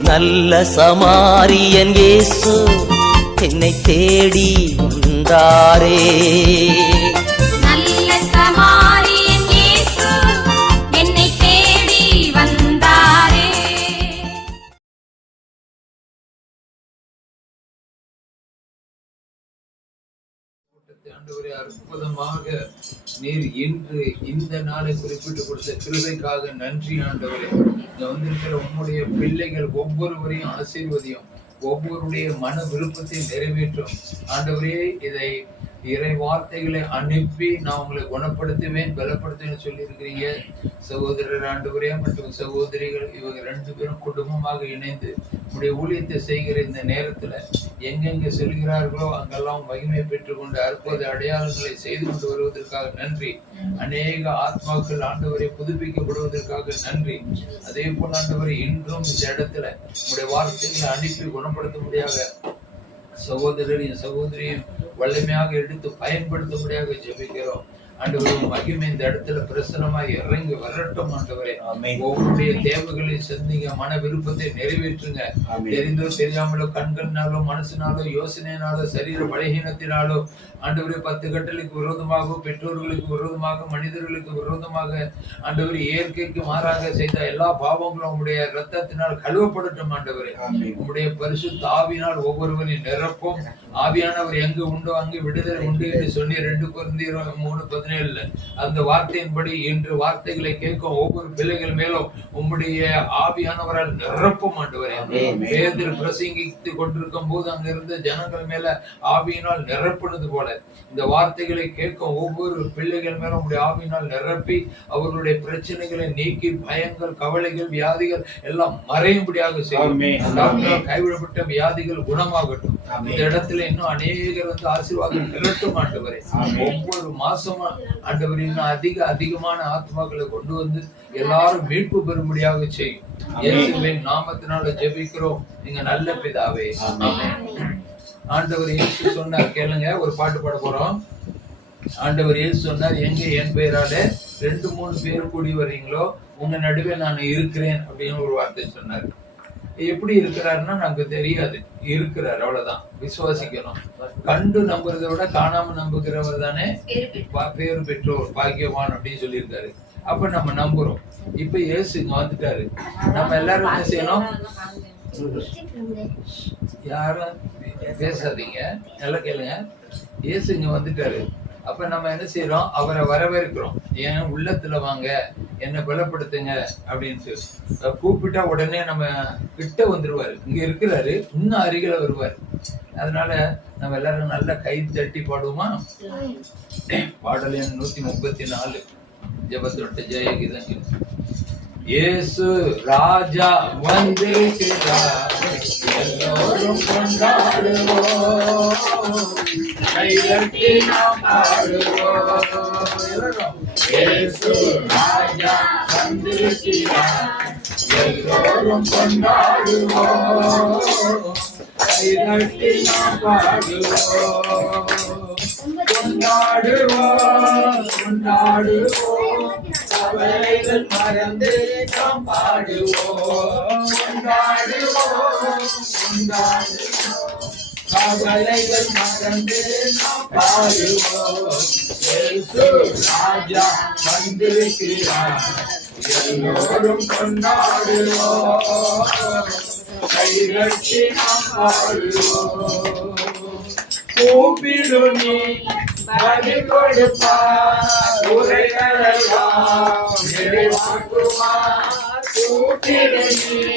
நல்ல சமாரியன் இயேசு என்னை தேடி வந்தாரே. நல்ல சமாரியன் இயேசு என்னை தேடி வந்தாரே. ஆண்டவரே, அற்புதமாக நீர் இன்று இந்த நாளை குறிப்பிட்டு கொடுத்த கிருபைக்காக நன்றி ஆண்டவரே. இங்க வந்திருக்கிற உம்முடைய பிள்ளைகள் ஒவ்வொருவரையும் ஆசீர்வதியும், ஒவ்வொருடைய மன விருப்பத்தை நிறைவேற்றும் ஆண்டவரே. இதை இறை வார்த்தைகளை அனுப்பி நான் உங்களை குணப்படுத்துவேன், பலப்படுத்துவேன்னு சொல்லி இருக்கிறீங்க. சகோதரர் ஆண்டவரே மற்றும் சகோதரிகள் இவங்க 2 பேரும் குடும்பமாக இணைந்து உடைய ஊழியத்தை செய்கிற இந்த நேரத்துல எங்கெங்க செல்கிறார்களோ அங்கெல்லாம் மகிமை பெற்றுக்கொண்டு அற்புத அடையாளங்களை செய்து கொண்டு வருவதற்காக நன்றி. அநேக ஆத்மாக்கள் ஆண்டவரை புதுப்பிக்கப்படுவதற்காக நன்றி. அதே போல் ஆண்டவரை இன்றும் இந்த இடத்துல உடைய வார்த்தைகளை அனுப்பி குணப்படுத்த முடியாத சகோதரரையும் சகோதரியும் வல்லமையாக எடுத்து பயன்படுத்தும்படியாக ஜெபிக்கிறோம். ஆண்டவரே, மகிமை இந்த இடத்துல பிரசனமாய் இறங்கி வரட்டும் ஆண்டவரே. ஒவ்வொருடைய தேவைகளை சந்திங்க, மன விருப்பத்தை நிறைவேற்றுங்க. தெரிந்தோ தெரியாமலோ, கண்கள்னாலோ, மனசினாலோ, யோசனையினாலோ, சரீர பலகீனத்தினாலோ ஆண்டவரே 10 கட்டளைக்கு விரோதமாக, பெற்றோர்களுக்கு விரோதமாக, மனிதர்களுக்கு விரோதமாக ஆண்டவரே இயற்கைக்கு மாறாக செய்த எல்லா பாவங்களும் உங்களுடைய ரத்தத்தினால் கழுவப்படட்டும் ஆண்டவரே. உங்களுடைய பரிசுத்த ஆவியினால் ஒவ்வொருவரையும் நிரப்பும். ஆவியானவர் எங்கு உண்டோ அங்கு விடுதலை உண்டு என்று சொன்னி 2 கொரிந்தியர் 3:17 அந்த வார்த்தையின்படி இன்று வார்த்தைகளை கேட்கும் ஒவ்வொரு பிள்ளைகள் மேலும் உம்முடைய ஆவியானவரால் நிரப்பும் ஆண்டவரே. பேதுரு பிரசங்கித்துக் கொண்டிருக்கும் போது அங்க இருந்த ஜனங்கள் மேல ஆவியினால் நிரப்புனது போல இந்த வார்த்தைகளை கேட்கும் ஒவ்வொரு பிள்ளைகள் மேலும் உங்களுடைய ஆவியினால் நிரப்பி அவர்களுடைய பிரச்சனைகளை நீக்கி பயங்கள், கவலைகள், வியாதிகள் எல்லாம் மறையும்படியாக செய்யும். கைவிடப்பட்ட வியாதிகள் குணமாகட்டும். இந்த இடத்துல இன்னும் அநேகர் வந்து ஆசீர்வாதம் நிரட்டும் ஆண்டவரே. ஒவ்வொரு மாசமும் ஆண்டவரே இன்னும் அதிகமான ஆத்மாக்களை கொண்டு வந்து எல்லாரும் மீட்பு பெறும்படியாக செய்யும். இயேசுவின் நாமத்தினால ஜெபிக்கிறோம் நீங்க நல்ல பிதாவே. ஆண்டவர் இயேசு சொன்னார், கேளுங்க, ஒரு பாட்டு பாட போறோம். ஆண்டவர் இயேசு சொன்னார், எங்க என் பெயரால 2-3 பேர் கூடி வர்றீங்களோ உங்க நடுவே நான் இருக்கிறேன் அப்படின்னு ஒரு வார்த்தை சொன்னார். எப்படி இருக்கிறாருன்னா நமக்கு தெரியாது, இருக்கிறார், அவ்வளவுதான். விசுவாசிக்கணும். கண்டு நம்புறதை விட காணாம நம்புகிறவர் தானே பேரு பெற்றோர், பாக்கியவான் அப்படின்னு சொல்லியிருக்காரு. அப்ப நம்ம நம்புறோம். இப்ப இயேசு இங்க வந்துட்டாரு. நம்ம எல்லாரும் என்ன செய்யணும்? யாரும் பேசாதீங்க, நல்லா கேளுங்க. இயேசு இங்க வந்துட்டாரு. அப்ப நம்ம என்ன செய்யறோம்? அவரை வரவேற்கிறோம். ஏன் உள்ளத்துல வாங்க, என்ன பலப்படுத்துங்க அப்படின்ட்டு கூப்பிட்டா உடனே நம்ம கிட்ட வந்துருவாரு. இங்க இருக்கிறாரு, இன்னும் அருகில வருவாரு. அதனால நம்ம எல்லாரும் நல்லா கை தட்டி பாடுவோமா? பாடல் எண் 134 ஜெபத்தொட்ட ஜெயகீதங்கள். இயேசு ராஜா வந்திருக்கிறார், எல்லோரும் கொண்டாடுவோம், கைதட்டி நாம் பாடுவோம். இயேசு ராஜா வந்திருக்கிறார், எல்லோரும் கொண்டாடுவோம், கைதட்டி நாம் பாடுவோம். கொண்டாடுவோம் கொண்டாடுவோம், கவலைகள் மறந்து நாம் பாடுவோம். கொண்டாடுவோம் கொண்டாடுவோம், கவலைகள் மறந்து நாம் பாடுவோம். இயேசு ராஜா வந்திருக்கிறார், எல்லோரும் கொண்டாடுவோம், கைதட்டி நாம் பாடுவோம். கூப்பிடு நீ பதில் கொடுப்பார், குறைகளெல்லாம் நிறைவாக்குவார். கூப்பிடு நீ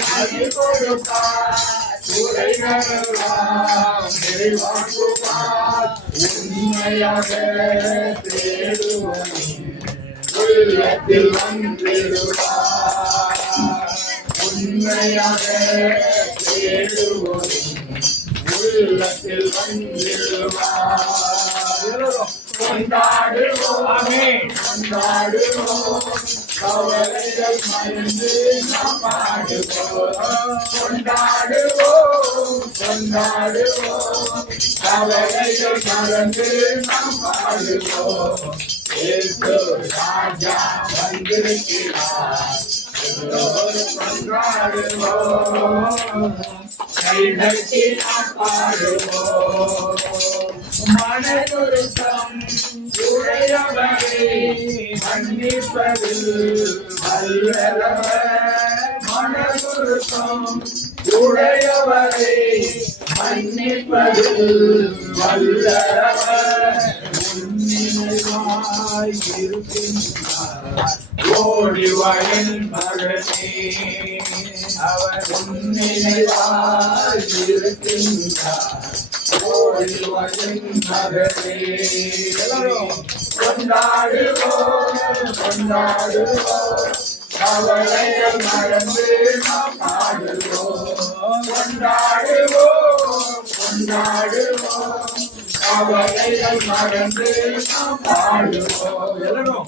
பதில் கொடுப்பார், குறைகளெல்லாம் நிறைவாக்குவார். உண்மையாக தேடுவோம், உள்ளத்தில் வந்திடுவார். உண்மையாக தேடுவோம், உள்ளத்தில் வந்திடுவார். கொண்டாடுவோம் கொண்டாடுவோம், கவலைகள் மறந்து நாம் பாடுவோம். கொண்டாடுவோம் கொண்டாடுவோம், கவலைகள் மறந்து நாம் பாடுவோம். இயேசு ராஜா வந்திருக்கிறார், கொண்டாடுவோம் கைதட்டி நாம் பாடுவோம் மனதுருக்கம் உடையவரை மன்னிப்பதில் வல்லவர் மனதுருக்கம் உடையவரை மன்னிப்பதில் வல்லவர் உன்னிலைவாய் இருக்கின்றார் ஓடிவயன் மகனே அவர் உன்னிலைவாய் இருக்கின்றார் ஓடிவயன் மகனே கொண்டாடுவோம் கொண்டாடுவோம் கவலைகள் மறந்து நாம் பாடுவோம் கொண்டாடுவோம் கொண்டாடுவோம் கவலைகள் மறந்து நாம் பாடுவோம் எல்லாரும்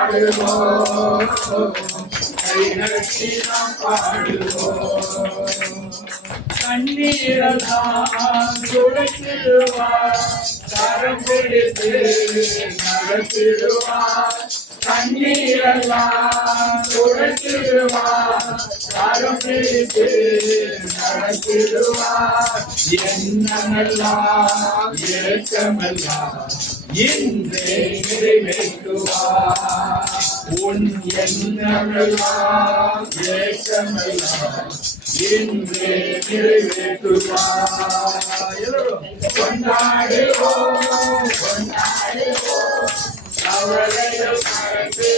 கொண்டாடுவோம் கைநட்டி நாம் பாடுவோம் கண்ணீரெல்லாம் துடைத்திடுவார் கரம் பிடித்து நடத்திடுவார் கண்ணீரெல்லாம் துடைத்திடுவார் கரம் பிடித்து நடத்திடுவார் எண்ணமெல்லாம் ஏக்கமெல்லாம் இன்றே நிறைவேற்றுவார் உன் எண்ணமெல்லாம் ஏக்கமெல்லாம் இன்றே நிறைவேற்றுவார் கொண்டாடுவோம் கொண்டாடுவோம் கவலைகள் மறந்து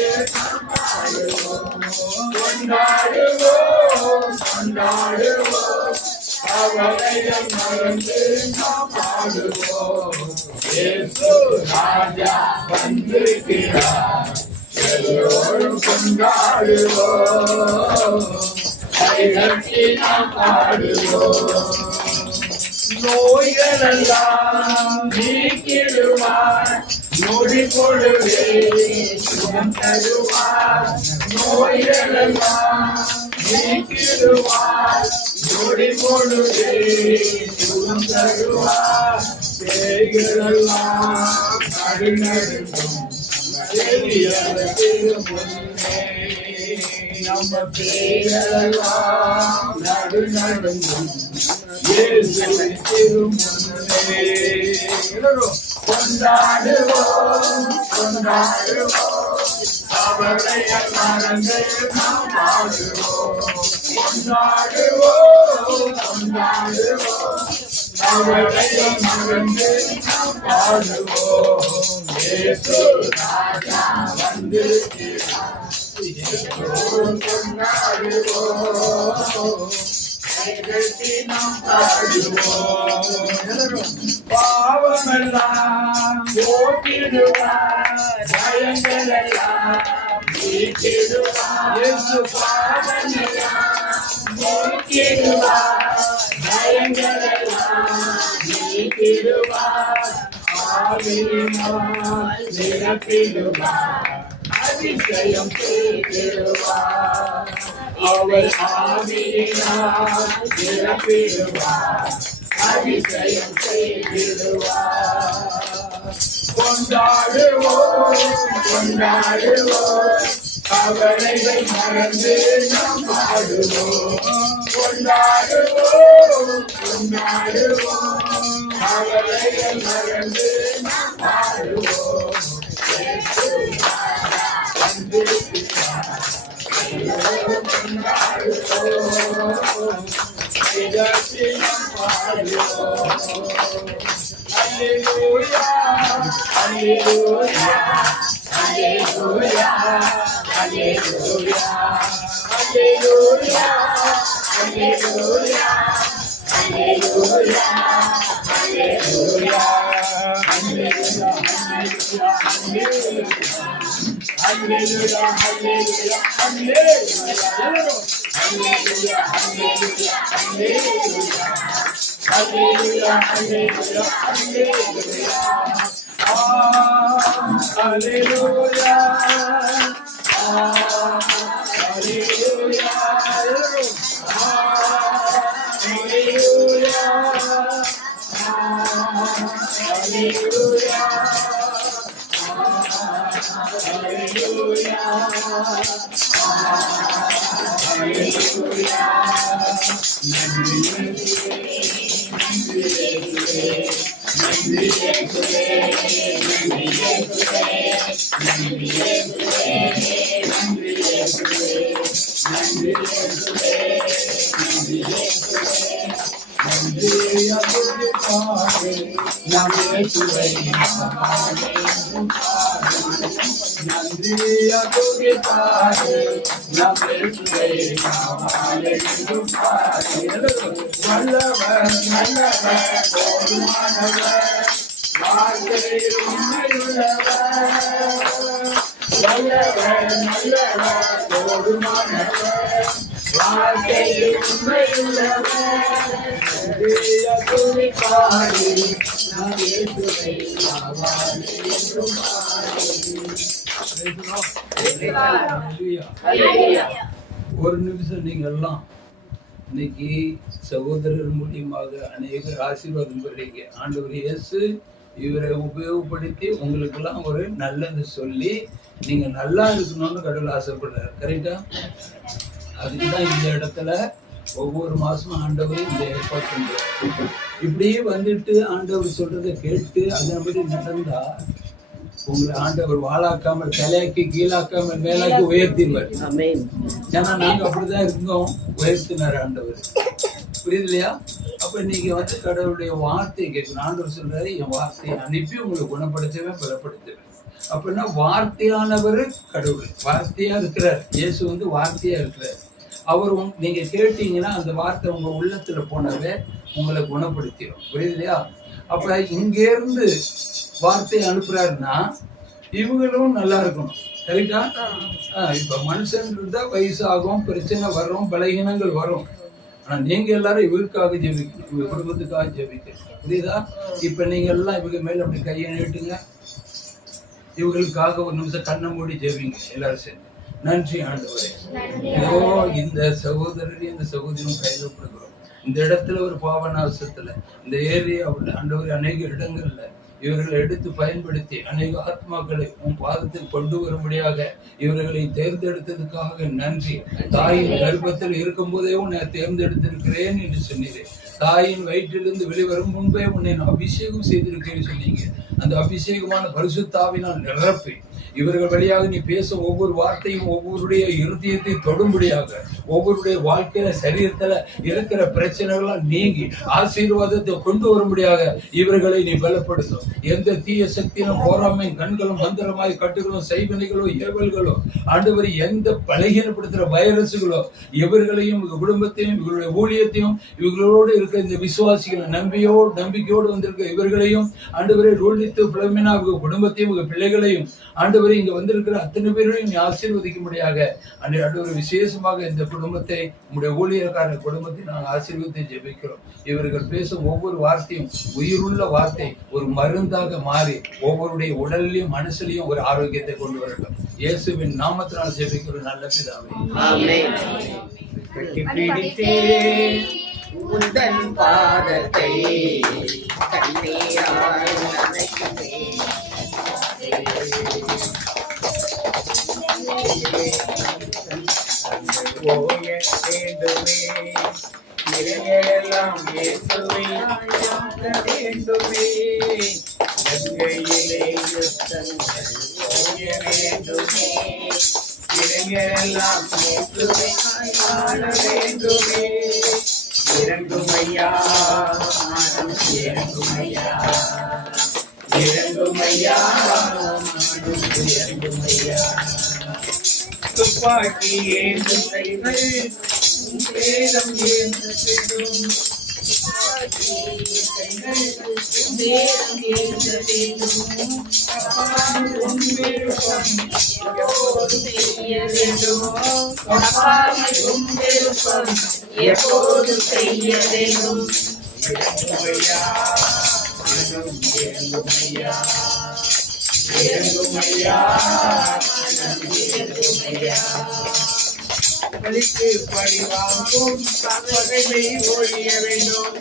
கொண்டாடுவோம் கொண்டாடுவோம் கவலைகள் மறந்து நாம் பாடுவோம் இயேசு ராஜா வந்திருக்கிறார் எல்லோரும் கொண்டாடுவோம் கைதட்டி நாம் பாடுவோம் நோய்களெல்லாம் நீக்கிடுவார் நொடி பொழுதே சுகம் தருவார் நோய்களெல்லாம் நீக்கிடுவார் நொடி பொழுதே சுகம் தருவார் பேய்களெல்லாம் நடுநடுங்கும் நம்ம பேரெல்லாம் நடுநடுங்கும் கொண்டாடுவோம் கொண்டாடுவோம் அவரை மறந்து நாம் பாடுவோம் கொண்டாடுவோம் கொண்டாடுவோம் அவரை மறந்து நாம் பாடுவோம் இயேசு ராஜா வந்திருக்கிறார் கொண்டாடுவோம் பாவமெல்லாம் போக்கிடுவார் பயங்களெல்லாம் நீக்கிடுவார் இயேசு பாவமெல்லாம் போக்கிடுவார் பயங்களெல்லாம் நீக்கிடுவார் ஆவியினால் நிரப்பிடுவார் அதிசயம் செய்திடுவார் அவர் ஆவியினால் நிரப்பிடுவார் அதிசயம் செய்திடுவார் கொண்டாடுவோம் கொண்டாடுவோம் கவலைகள் மறந்து நாம் பாடுவோம் கொண்டாடுவோம் கொண்டாடுவோம் கவலைகள் மறந்து நாம் பாடுவோம் ஒரு நிமிஷம் நீங்க எல்லாம் இன்னைக்கு சகோதரர் மூலியமாக அநேக ஆசீர்வாதம் பெறீங்க. ஆண்டவர் இயேசு இவரை உபயோகப்படுத்தி உங்களுக்கு எல்லாம் ஒரு நல்லது சொல்லி நீங்க நல்லா இருக்கணும்னு கடவுள் ஆசைப்படுறாரு. கரெக்டா? அதுக்குதான் இந்த இடத்துல ஒவ்வொரு மாசமும் ஆண்டவர் இந்த ஏற்பாடு பண்றாரு. இப்படியே வந்துட்டு ஆண்டவர் சொல்றதை கேட்டு அதன்படி நடந்தா உங்களை ஆண்டவர் வாழாக்காம தலையாக்கி கீழாக்காம மேலாக்கி உயர்த்திடுவார். ஏன்னா நாங்க அப்படிதான் இருந்தோம், உயர்த்தினார் ஆண்டவர். புரியுது இல்லையா? அப்ப நீங்க வந்து கடவுளுடைய வார்த்தையை கேட்கணும். ஆண்டவர் சொல்றாரு, என் வார்த்தையை அனுப்பி உங்களை குணப்படுத்தவே பலப்படுத்துவேன். அப்படின்னா வார்த்தையானவர் கடவுள், வார்த்தையா இருக்கிறார். இயேசு வந்து வார்த்தையா இருக்கிறார். அவர் நீங்க கேட்டீங்கன்னா அந்த வார்த்தை உங்க உள்ளத்துல போனவே உங்களை குணப்படுத்திடும். புரியுது இல்லையா? அப்ப இங்க இருந்து வார்த்தையை அனுப்புறாருன்னா இவங்களும் நல்லா இருக்கணும். கரெக்டா? இப்ப மனுஷன் இருந்தா வயசாகும், பிரச்சனை வரும், பலகீனங்கள் வரும். ஆனா நீங்க எல்லாரும் இவருக்காக ஜெபிக்கணும், இவங்க குடும்பத்துக்காக ஜெபிக்கணும். புரியுதா? இப்ப நீங்க எல்லாம் இவங்க மேல அப்படி கையை நீட்டுங்க. இவங்களுக்காக ஒரு நிமிஷம் கண்ணை மூடி ஜெபிங்க எல்லாரும் சேர்ந்து. நன்றி ஆண்டவரே, ஏதோ இந்த சகோதரரையும் இந்த சகோதரியும் கையில கொடுக்குறோம். இந்த இடத்துல ஒரு பாவநாசத்துல இந்த ஏரியாவில் ஆண்டவர் அநேக இடங்கள்ல இவர்களை எடுத்து பயன்படுத்தி அநேக ஆத்மாக்களை உன் பாதத்தில் கொண்டு வரும்படியாக இவர்களை தேர்ந்தெடுத்ததுக்காக நன்றி. தாயின் கர்ப்பத்தில் இருக்கும் போதே உன்னை தேர்ந்தெடுத்திருக்கிறேன் என்று சொன்னீரே. தாயின் வயிற்றிலிருந்து வெளிவரும் முன்பே உன்னை நான் அபிஷேகம் செய்திருக்கேன்னு சொன்னீங்க. அந்த அபிஷேகமான பரிசுத்தாவினால் நிரப்பி இவர்கள் வழியாக நீ பேச ஒவ்வொரு வார்த்தையும் ஒவ்வொருடைய இருதயத்தை தொடும்படியாக, ஒவ்வொருடைய வாழ்க்கையில சரீரத்துல இருக்கிற பிரச்சனைகளால் நீங்கி ஆசீர்வாதத்தை கொண்டு வரும்படியாக இவர்களை நீ பலப்படுத்தும். எந்த தீய சக்தியிலும் போராமையும் கண்களும் மந்திரமாய் கட்டுகளும் செய்வனைகளோ ஏவல்களோ ஆண்டவர் எந்த பலகீனப்படுத்துற வைரசுகளோ இவர்களையும் குடும்பத்தையும் இவர்களுடைய ஊழியத்தையும் இவர்களோடு இருக்கிற இந்த விசுவாசிகளை நம்பிக்கையோடு வந்திருக்க இவர்களையும் ஆண்டவரை ரோலித்து பிளமினா குடும்பத்தையும் பிள்ளைகளையும் ஆண்டவரை இங்க வந்திருக்கிற அத்தனை பேரையும் நீ ஆசீர்வதிக்கும்படியாக ஆண்டவர் விசேஷமாக இந்த குடும்பத்தை உங்களுடைய ஊழியக்கார குடும்பத்தை நாங்கள் ஆசீர்வதித்து ஜெபிக்கிறோம். இவர்கள் பேசும் ஒவ்வொரு வார்த்தையும் உயிருள்ள வார்த்தை ஒரு மருந்தாக மாறி ஒவ்வொருடைய உடலிலையும் மனசுலையும் ஒரு ஆரோக்கியத்தை கொண்டு வரட்டும். இயேசுவின் நாமத்தினால் ஜெபிக்கிறோம் நல்ல பிதாவே. உந்தன் பாதத்தை கண்ணீரால் நனைக்கிறேன். போய வேண்டுமே நிறையெல்லாம் இயேசுவை காக்க வேண்டுமே. கங்கையிலே யுத்தங்கள் போய வேண்டுமே நிறையெல்லாம் இயேசுவை காண வேண்டுமே. இறங்குமையா மானம் இறங்குமையா இறங்குமையா மானம் இறங்குமையா. துப்பாக்கி ஏந்து கைகள் வேதம் ஏந்து செல்லும். துப்பாக்கி கைகள் வேதம் ஏந்து செல்லும். உன் விருப்பம் எப்போது செய்ய வேண்டும். உன் விருப்பம் எப்போது செய்ய வேண்டும். இறங்குமையா மனம் இறங்குமையா இறங்குமையா மனம் இறங்குமையா. பலிக்கு பழி வாங்கும் பகைமை ஒழிய வேண்டும்.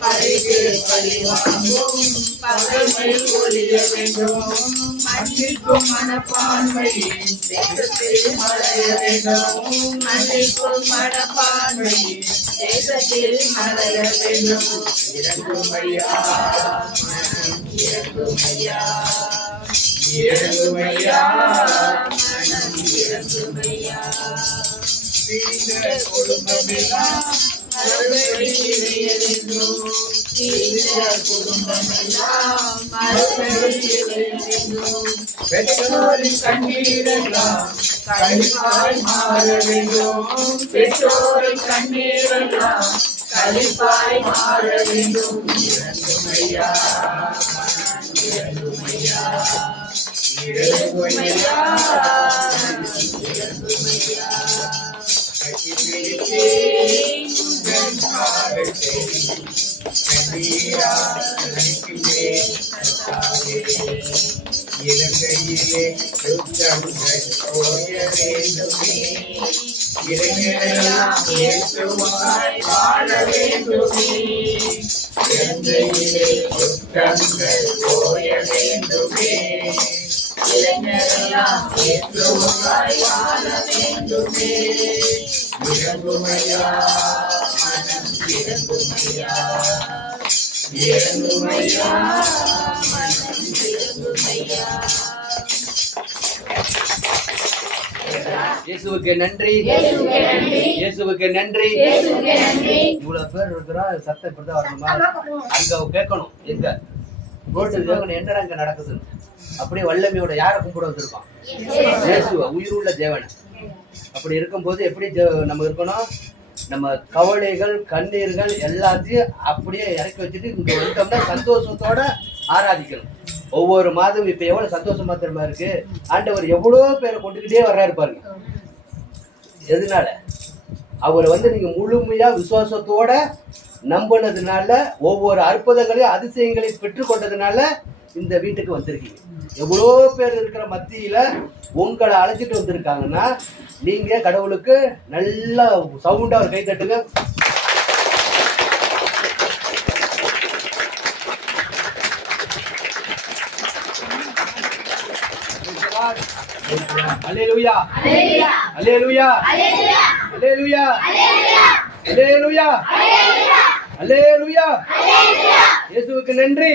பழிக்கு பழி வாங்கும் பகைமை ஒழிய வேண்டும். மன்னிக்கும் மனப்பான்மை தேசத்தில் மலர வேண்டும். மன்னிக்கும் மனப்பான்மை தேசத்தில் மலர வேண்டும். இறங்குமையா மனம் இறங்குமையா, இறங்குமையா மனம் இறங்குமையா. பிரிந்த குடும்பமெல்லாம் மறுபடி இணைய வேண்டும். பிரிந்த குடும்பமெல்லாம் மறுபடி இணைய வேண்டும். பெற்றோரின் கண்ணீரெல்லாம் களிப்பாய் மாற வேண்டும். பெற்றோரின் கண்ணீரெல்லாம் களிப்பாய் மாற வேண்டும். இறங்குமையா இறங்குமையா, இறங்குமையா இறங்குமையா. கட்டிப்பிடித்தே உந்தன் பாதத்தை கண்ணீரால் நனைக்கின்றேன் கர்த்தாவே. இலங்கையிலே யுத்தங்கள் ஓய வேண்டுமே. இளைஞரெல்லாம் இயேசுவாய் வாழ வேண்டுமே. இலங்கையிலே யுத்தங்கள் ஓய வேண்டுமே. இளைஞரெல்லாம் இயேசுவாய் வாழ வேண்டுமே. இறங்குமையா மனம் இறங்குமையா, இறங்குமையா மனம் இறங்குமையா. இயேசுவுக்கு நன்றி, இயேசுவுக்கு நன்றி. இவ்வளவு பேர் இருக்கிறா, சத்தம் இப்படிதான் வரணுமா? அங்க கேட்கணும், எங்க ரோட்டு கேட்கணும், என்னடா இங்க நடக்குதுன்னு. அப்படியே வல்லமையோட யாரை கும்பிட வந்திருக்கோம்? இயேசுவ, உயிருள்ள தேவனை. அப்படி இருக்கும்போது எப்படி நம்ம இருக்கணும்? நம்ம கவலைகள் கண்ணீர்கள் எல்லாத்தையும் அப்படியே இறக்கி வச்சுட்டு இங்க வந்துட்டோம்னா சந்தோஷத்தோட ஆராதிக்கணும். ஒவ்வொரு மாதம் இப்ப எவ்வளவு சந்தோஷமா தெரியுமா இருக்கு? ஆண்டவர் எவ்வளவு பேரை கொண்டுகிட்டே வர்றாரு பாருங்க. எதனால? அவரை நீங்க முழுமையா விசுவாசத்தோட நம்பினதுனால, ஒவ்வொரு அற்புதங்களையும் அதிசயங்களையும் பெற்றுக்கொண்டதுனால இந்த வீட்டுக்கு வந்திருக்கீங்க. எவ்வளோ பேர் இருக்கிற மத்தியில உங்களை அழைச்சிட்டு வந்திருக்காங்கன்னா, நீங்க கடவுளுக்கு நல்லா சவுண்டா ஒரு கை தட்டுங்க. அல்லேலூயா, அல்லேலூயா, அல்லேலூயா, அல்லேலூயா, அல்லேலூயா. இயேசுவுக்கு நன்றி,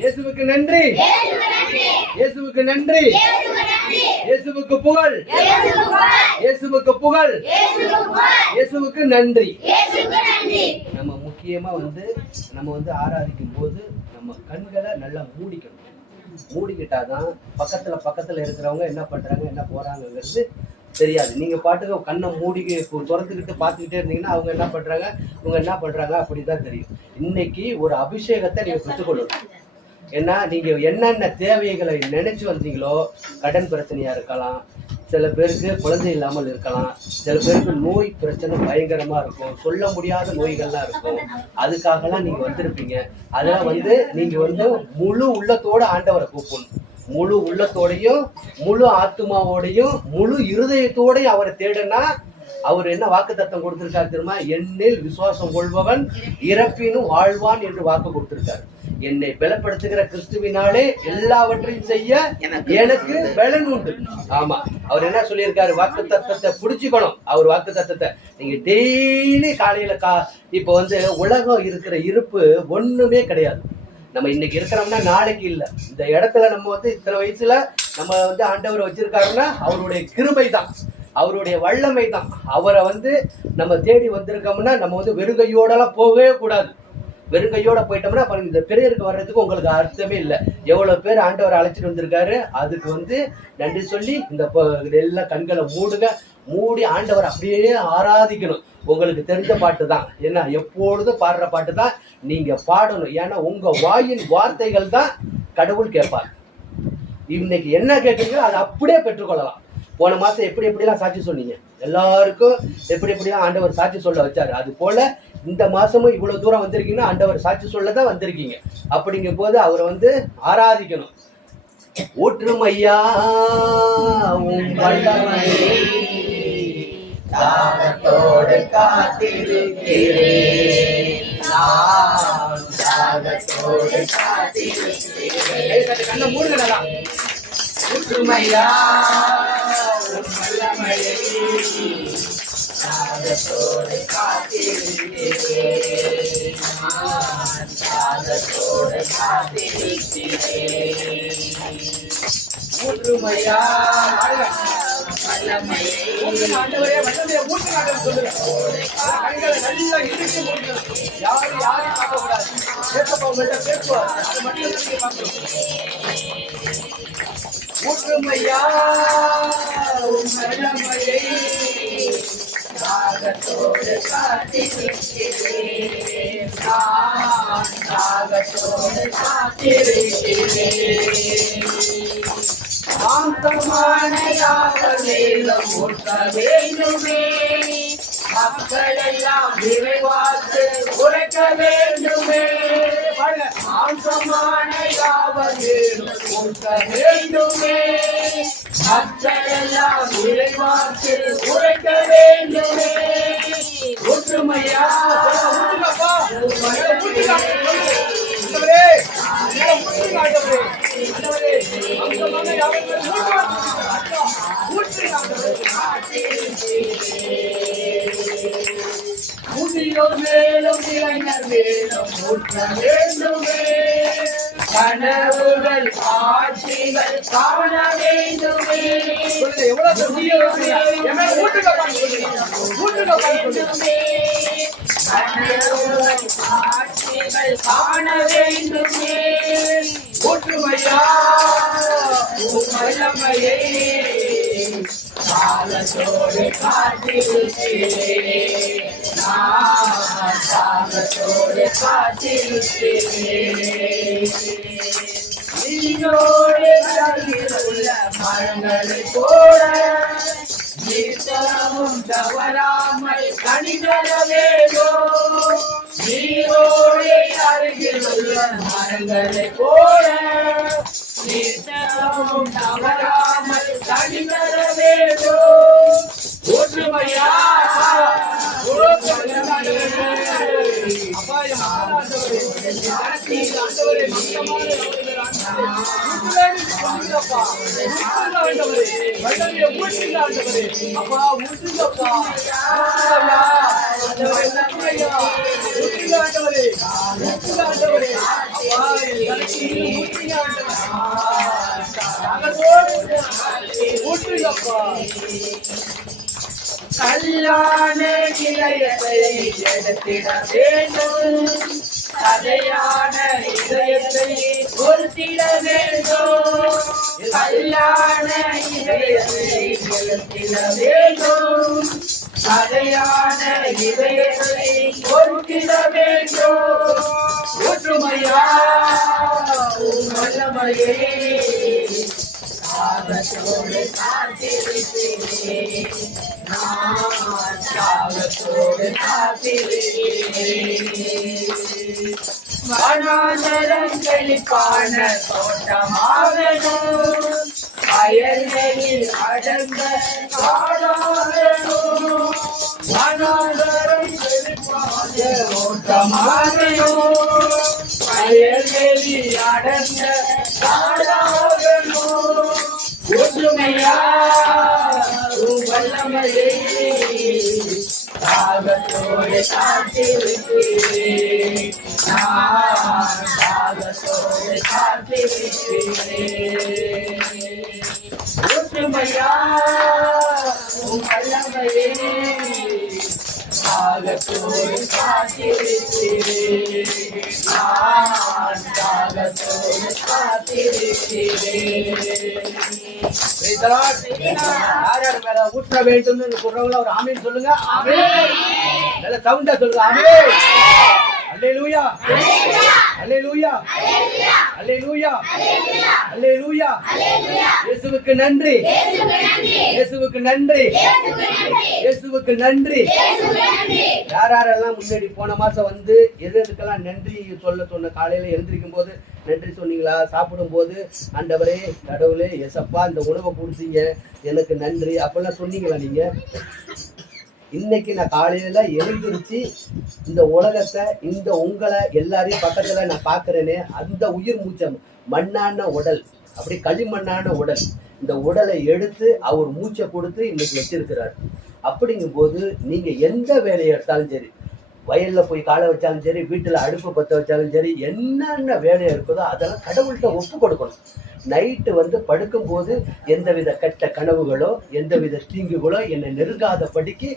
இயேசுவுக்கு நன்றி, இயேசுவுக்கு நன்றி, இயேசுவுக்கு புகழ், இயேசுவுக்கு புகழ், இயேசுவுக்கு நன்றி. நம்ம முக்கியமா நம்ம ஆராதிக்கும் போது நம்ம கண்களை நல்லா மூடிக்கணும். மூடிக்கிட்டாதான் பக்கத்துல இருக்கிறவங்க என்ன பண்றாங்க என்ன போறாங்கிறது தெரியாது. நீங்க பாட்டுக்கு கண்ணை மூடிக்கு திறந்துக்கிட்டு பார்த்துக்கிட்டே இருந்தீங்கன்னா அவங்க என்ன பண்றாங்க இவங்க என்ன பண்றாங்க அப்படிதான் தெரியும். இன்னைக்கு ஒரு அபிஷேகத்தை நீங்க பெற்றுக்கொள்ளணும். ஏன்னா நீங்க என்னென்ன தேவைகளை நினைச்சு வந்தீங்களோ, கடன் பிரச்சனையா இருக்கலாம், சில பேருக்கு குழந்தை இல்லாமல் இருக்கலாம், சில பேருக்கு நோய் பிரச்சனை பயங்கரமா இருக்கும், சொல்ல முடியாத நோய்கள்லாம் இருக்கும். அதுக்காகலாம் நீங்க வந்திருப்பீங்க. அதெல்லாம் நீங்க முழு உள்ளத்தோட ஆண்டவரை கூப்பிடணும். முழு உள்ளத்தோடையும் முழு ஆத்மாவோடையும் முழு இருதயத்தோடையும் அவரை தேடுனா அவர் என்ன வாக்கு தத்தம் கொடுத்திருக்காரு தெரியுமா? என்னில் விசுவாசம் கொள்பவன் இறப்பினும் வாழ்வான் என்று வாக்கு கொடுத்திருக்காரு. என்னை பலப்படுத்துகிற கிறிஸ்துவினாலே எல்லாவற்றையும் செய்ய எனக்கு பலன் உண்டு. ஆமா, அவர் என்ன சொல்லியிருக்காரு? வாக்கு தத்தத்தை புடிச்சுக்கணும். அவர் வாக்கு தத்தத்தை நீங்க டெய்லி காலையில இப்ப உலகம் இருக்கிற இருப்பு ஒண்ணுமே கிடையாது. நம்ம இன்னைக்கு இருக்கிறோம்னா நாளைக்கு இல்லை. இந்த இடத்துல நம்ம இத்தனை வயசுல நம்ம ஆண்டவரை வச்சிருக்காருன்னா அவருடைய கிருபை தான், அவருடைய வல்லமை தான். அவரை நம்ம தேடி வந்திருக்கோம்னா நம்ம வெறுங்கையோடலாம் போகவே கூடாது. வெறுங்கையோட போயிட்டோம்னா அப்புறம் இந்த பிரேயருக்கு வர்றதுக்கு உங்களுக்கு அர்த்தமே இல்லை. எவ்வளவு பேர் ஆண்டவரை அழைச்சிட்டு வந்திருக்காரு. அதுக்கு நன்றி சொல்லி இந்த எல்லாம் கண்களை மூடுங்க. மூடி ஆண்டவர் அப்படியே ஆராதிக்கணும். உங்களுக்கு தெரிஞ்ச பாட்டு தான், என்ன எப்பொழுதும் பாடுற பாட்டு தான் நீங்க பாடணும். ஏன்னா உங்க வாயின் வார்த்தைகள் தான் கடவுள் கேட்பார். இன்னைக்கு என்ன கேட்குறீங்களோ அதை அப்படியே பெற்றுக்கொள்ளலாம். போன மாசம் எப்படி எப்படிலாம் சாட்சி சொன்னீங்க, எல்லாருக்கும் எப்படி எப்படிலாம் ஆண்டவர் சாட்சி சொல்ல வச்சாரு. அது போல இந்த மாசமும் இவ்வளவு தூரம் வந்திருக்கீங்கன்னா ஆண்டவர் சாட்சி சொல்லதான் வந்திருக்கீங்க. அப்படிங்கும் போது அவரை ஆராதிக்கணும். ஒற்றுமையா தாகத்தோடு காத்திருக்கிறேன் கண்ணை மூடுங்கடா. ஊற்றுமையா உன் வல்லமையை தாகத்தோடு காத்திருக்கிறேன். நான் தாகத்தோடு காத்திருக்கிறேன். ஊற்றுமையா வல்லமையை ஊற்றுங்க ஆண்டவரே, வல்லமையை ஊற்றுங்க ஆண்டவரே சொல்லுங்க. கண்களை நல்லா இழுத்து மூடுங்க. யாரையும் பார்க்கக்கூடாது. பேசப்பா உங்கள்கிட்ட பேசுவார், அது மட்டும் தான் நீங்க பார்க்கணும். ஊற்றுமையா உன் வல்லமையை தாகத்தோடு காத்திருக்கிறேன். நான் தாகத்தோடு காத்திருக்கிறேன். சாந்தமான யாவரையும் ஊட்ட வேண்டுமே. மக்களெல்லாம் விரைவாக்கு உரைக்க வேண்டுமே. சாந்தமான யாவரையும் ஊட்ட வேண்டுமே. மக்களெல்லாம் விரைவாக்கு உரைக்க வேண்டுமே. ஊற்றுமையா ஊற்றுங்கப்பா. ஊற்றுங்க ஆண்டவரே. ஊற்றுங்க ஆண்டவரே. ஆண்டவரே அங்கமான யாவரையும் ஊற்றுங்க ஆண்டவரே. முதியோர் மேலும் இளைஞர் மேலும் ஊற்ற வேண்டுமே. கனவுகள் ஆட்சிகள் காண வேண்டுமே. சொல்லுங்க, எவ்வளவு முதியோர் என்ன ஊற்றுங்கப்பா சொல்லுங்க. ஊற்றுங்கப்பா சொல்லுங்க. கனவுகள் ஆட்சிகள் காண வேண்டுமே. ஊற்றுமையா உன் வல்லமையை தாகத்தோடு காத்திருக்கிறேன். நான் தாகத்தோடு காத்திருக்கிறேன். நீரோடு அருகிலுள்ள மரங்களைப் போல நித்தமும் தவறாமல் கனி தர வேண்டும். நீரோடு அருகிலுள்ள மரங்களைப் போல நித்தமும் தவறாமல் கனி தர வேண்டும். ஊற்றுமையா அபாயம் ஆண்டவரே. ஆண்டவரே மந்தமான ஊற்றுங்கப்பா. ஊற்றுங்க ஆண்டவரே. வல்லமையை ஊற்றுங்க ஆண்டவரே. அப்பா ஊற்றுங்கப்பா. ஊற்றுங்கய்யா. ஆண்டவரே ஊற்றுங்கய்யா. ஊற்றுங்க ஆண்டவரே. ஊற்றுங்க ஆண்டவரே. அப்பா ஊற்றுங்க ஆண்டவரே. ஊற்றுங்கப்பா. கல்லான இதயத்தை எடுத்திட வேண்டும். கதையான இதயத்தை பொறுத்திட வேண்டும். கல்லான இதயத்தை எடுத்திட வேண்டும். கதையான இதயத்தை பொறுத்திட வேண்டும். ஊற்றுமையா உன் வல்லமையை தாகத்தோடு காத்திருக்கிறேன். நான் தாகத்தோடு காத்திருக்கிறேன். வனாந்தரங்களில் காண தோட்டமாகணும். வயல்களில் அடங்க காடாகணும். வனாந்தரங்களில் காண தோட்டமாகணும். வயல்களில் அடங்க காடாகணும். ஊற்றுமையா உன் வல்லமையை தாகத்தோடு காத்திருக்கிறேன். நான் தாகத்தோடு காத்திருக்கிறேன். ஊற்றுமையா உன் வல்லமையை தாகத்தோடு காத்திருக்கிறேன். நான் தாகத்தோடு காத்திருக்கிறேன். யார் யார் மேல ஊற்ற வேண்டும் சொல்றவங்கள ஒரு ஆமீன் சொல்லுங்க. ஆமென். நல்ல சவுண்டா சொல்லுங்க. ஆமென். அல்லேலூயா அல்லேலூயா அல்லேலூயா அல்லேலூயா. இயேசுவுக்கு நன்றி, இயேசுவுக்கு நன்றி, இயேசுவுக்கு நன்றி. யார் யாரெல்லாம் முன்னாடி போன மாசம் வந்து எதுக்கெல்லாம் நன்றி சொல்ல சொன்ன, காலையில எழுந்திருக்கும் போது நன்றி சொன்னீங்களா? சாப்பிடும் போது ஆண்டவரே கடவுளே எசப்பா இந்த உணவை கொடுத்தீங்க எனக்கு நன்றி அப்படிலாம் சொன்னீங்களா? நீங்க இன்னைக்கு நான் காலையில எழுந்திருச்சு இந்த உலகத்தை இந்த உங்களை எல்லாரையும் பக்கத்துல நான் பாக்குறேனே, அந்த உயிர் மூச்சம் மண்ணான உடல், அப்படி களிமண்ணான உடல், இந்த உடலை எடுத்து அவர் மூச்சை கொடுத்து இன்னைக்கு வச்சிருக்கிறார். அப்படிங்கும் போது நீங்க எந்த வேலையை எடுத்தாலும் சரி, வயல்ல போய் காலை வச்சாலும் சரி, வீட்டுல அடுப்பு பற்ற வச்சாலும் சரி, என்னென்ன வேலையா இருக்குதோ அதெல்லாம் கடவுள்கிட்ட ஒப்பு கொடுக்கணும். நைட்டு படுக்கும் போது எந்தவித கெட்ட கனவுகளோ எந்தவித தீங்குகளோ என்னை நெருங்காதபடிக்கு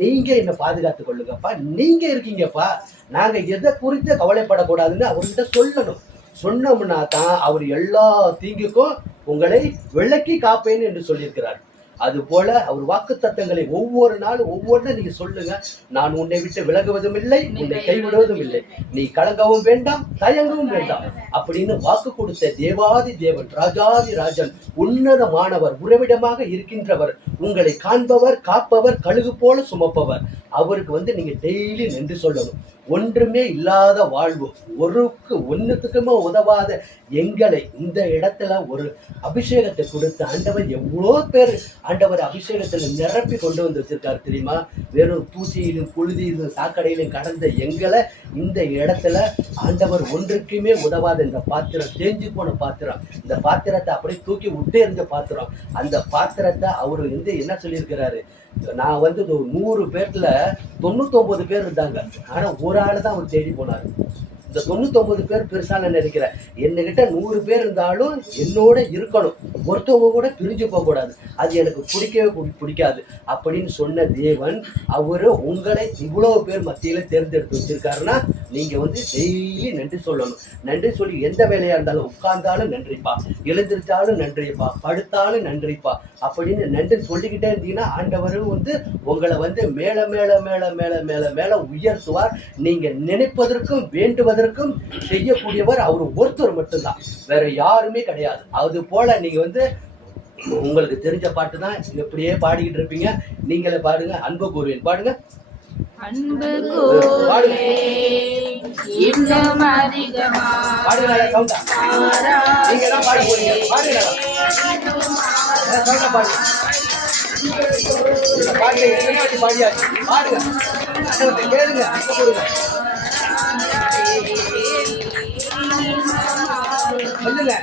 நீங்க என்னை பாதுகாத்து கொள்ளுங்கப்பா, நீங்க இருக்கீங்கப்பா, நாங்க எதை குறித்து கவலைப்படக்கூடாதுன்னு அவர்கிட்ட சொல்லணும். சொன்னோம்னா தான் அவர் எல்லா தீங்குக்கும் உங்களை விலக்கி காப்பேன்னு என்று சொல்லியிருக்கிறார். அது போல அவர் வாக்குத்தத்தங்களை ஒவ்வொரு நாளும் ஒவ்வொன்றும் நீங்க சொல்லுங்க. நான் உன்னை விட்டு விலகுவதும் இல்லை, உன்னை கைவிடுவதும் இல்லை, நீ கலங்கவும் வேண்டாம், தயங்கவும் வேண்டாம் அப்படின்னு வாக்கு கொடுத்த தேவாதி தேவன், ராஜாதி ராஜன், உன்னதமானவர், உறவிடமாக இருக்கின்றவர், உங்களை காண்பவர், காப்பவர், கழுகு போல சுமப்பவர், அவருக்கு நீங்க டெய்லி நன்றி சொல்லணும். ஒன்றுமே இல்லாத வாழ்வு, ஒன்றுத்துக்குமே உதவாத எங்களை இந்த இடத்துல ஒரு அபிஷேகத்தை கொடுத்து ஆண்டவர் எவ்வளோ பேர் ஆண்டவர் அபிஷேகத்துல நிரப்பி கொண்டு வந்து வச்சிருக்காரு தெரியுமா? வெறும் தூசியிலும் புழுதியிலும் சாக்கடையிலும் கடந்த எங்களை இந்த இடத்துல ஆண்டவர் ஒன்றுக்குமே உதவாத இந்த பாத்திரம், தேஞ்சு போன பாத்திரம், இந்த பாத்திரத்தை அப்படியே தூக்கி விட்டே இருந்த பாத்திரம், அந்த பாத்திரத்தை அவரு என்ன சொல்லியிருக்கிறாரு? நான் 100 பேர்ல 99 பேர் இருந்தாங்க, ஆனா ஒரு ஆளு தான் அவர் தேடி போனாரு. இந்த 99 பேர் பெருசா நான் நினைக்கிறேன். என்கிட்ட 100 பேர் இருந்தாலும் என்னோட இருக்கணும், ஒருத்தவங்க கூட பிரிஞ்சு போக கூடாது, அது எனக்கு பிடிக்கவே பிடிக்காது அப்படின்னு சொன்ன தேவன் அவரு உங்களை இவ்வளவு பேர் மத்தியில தேர்ந்தெடுத்து வச்சிருக்காருன்னா நீங்க டெய்லி நன்றி சொல்லணும். நன்றி சொல்லி எந்த வேலையா இருந்தாலும், உட்கார்ந்தாலும் நன்றிப்பா, எழுந்திருச்சாலும் நன்றிப்பா, படுத்தாலும் நன்றிப்பா அப்படின்னு நன்றி சொல்லிக்கிட்டே இருந்தீங்கன்னா ஆண்டவரும் உங்களை மேல மேல மேல மேல மேல மேல உயர்த்துவார். நீங்க நினைப்பதற்கும் வேண்டுவதற்கும் செய்யக்கூடியவர் அவர் ஒருத்தர் மட்டும்தான், வேற யாருமே கிடையாது. அது போல நீங்க உங்களுக்கு தெரிஞ்ச பாட்டு தான் எப்படியே பாடிக்கிட்டு இருப்பீங்க. நீங்களே பாடுங்க, அன்பு கூறுவேன் பாடுங்க. அன்பு கூறுவேன் இன்னும் அதிகமாக பாடுங்க, சவுண்டா நீங்க தான் பாட போறீங்க, பாடுங்க சவுண்டா பாடுங்க. இந்த பாட்டு எத்தனை பாடியாச்சு, பாடுங்க, கேளுங்க, அன்பு கூறுங்க சொல்லுங்க.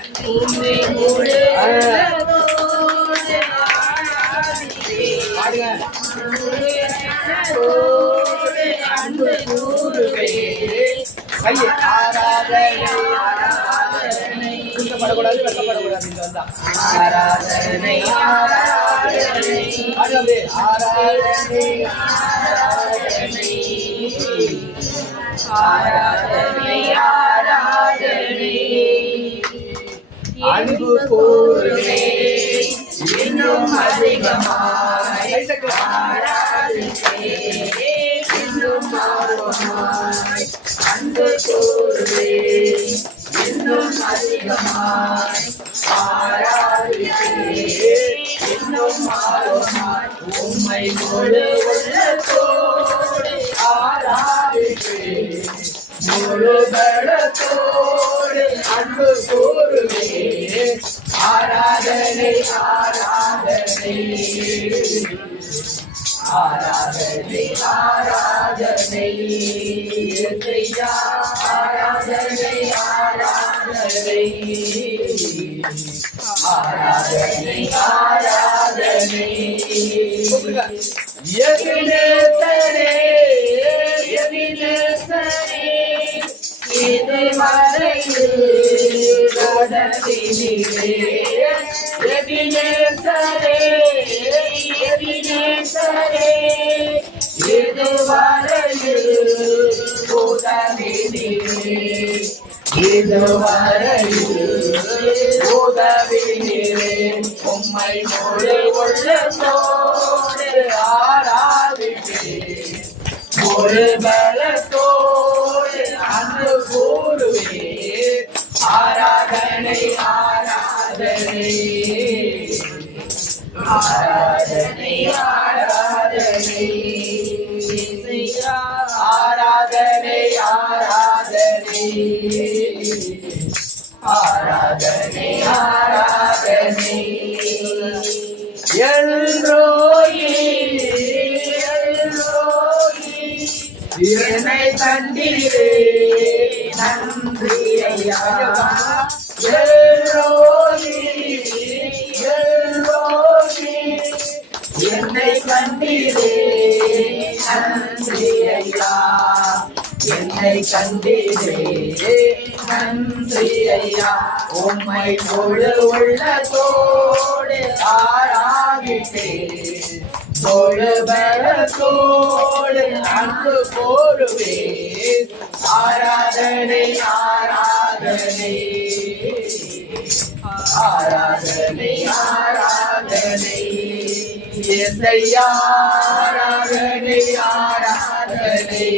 பாடுங்க. படக்கூடாது, வெட்டப்படக்கூடாது. இங்க வந்தா ஆராதனை ஆராதனை ஆராதனை ஆராதனை ஆராதனை அன்பு கூறுவே இன்னும் அதிகமாய் ஆராதனை இன்னும் ஆர்வமாய் அன்பு கூறுவே இன்னும் அதிகமாய் ஆராதனை இன்னும் ஆர்வமாய் உம்மை முழு உள்ளத்தோடு ஆராதிப்பேன், முழு பலத்தோடு அன்பு கூறுவேன். ஆராதனை ஆராதனை ஆராதனை ஆராதனை இயேசுயா, ஆராதனை ஆராதனை ஆராதனை ஆராதனை எபினேசரே எபினேசரே இதுவரையில் நடத்தினீரே. எபினேசரே எபினேசரே இதுவரையில் உதவினீரே, இதுவரையில் உதவினீரே. உம்மை முழு உள்ளத்தோடு ஆராதிப்பேன், முழு பலத்தோடு அன்பு கூறுவேன். ஆராதனை ஆராதனை ஆராதனை ஆராதனை ஆராதனை ஆராதனை ஆராதனை ஆராதனை எல்ரோயி எல்ரோயி என்னை கண்டீரே நன்றி ஐயா. எல்லோரி எல்லோரி என்னை கண்டீரே நன்றி ஐயா. என்னை கண்டீரே நன்றி ஐயா. உம்மை முழு உள்ளத்தோடு ஆராதிப்பேன். முழு பலத்தோடு அன்பு கோருவேன். ஆராதனை ஆராதனை ஆராதனை ஆராதனை இயேசையா. ஆராதனை ஆராதனை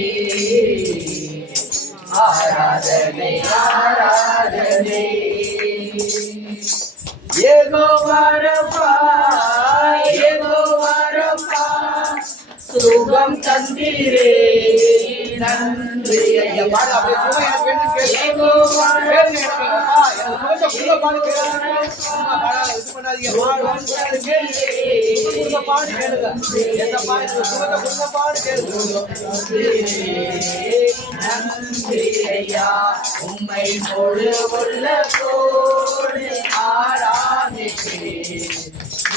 ஆராதனை ஆராதனை. யெகோவா ரப்பா யெகோவா ரப்பா சுகம் தந்தீரே நன்றி ஐயா. பாடு அப்படியே சுகம் எனக்கு வேணும் கேளு. யெகோவா ரப்பா எனக்கு சுகத்தை கொடுங்க பாடு கேளுங்க. பாடு இது பண்ணாதீங்க. பாடு கேளுங்க. சுகத்தை பாடு கேளுங்க. என்ன பாடு சுகத்தை கொடுங்க பாடு கேளுங்க. நன்றி ஐயா. உம்மை முழு உள்ளத்தோடு ஆராதிப்பேன்.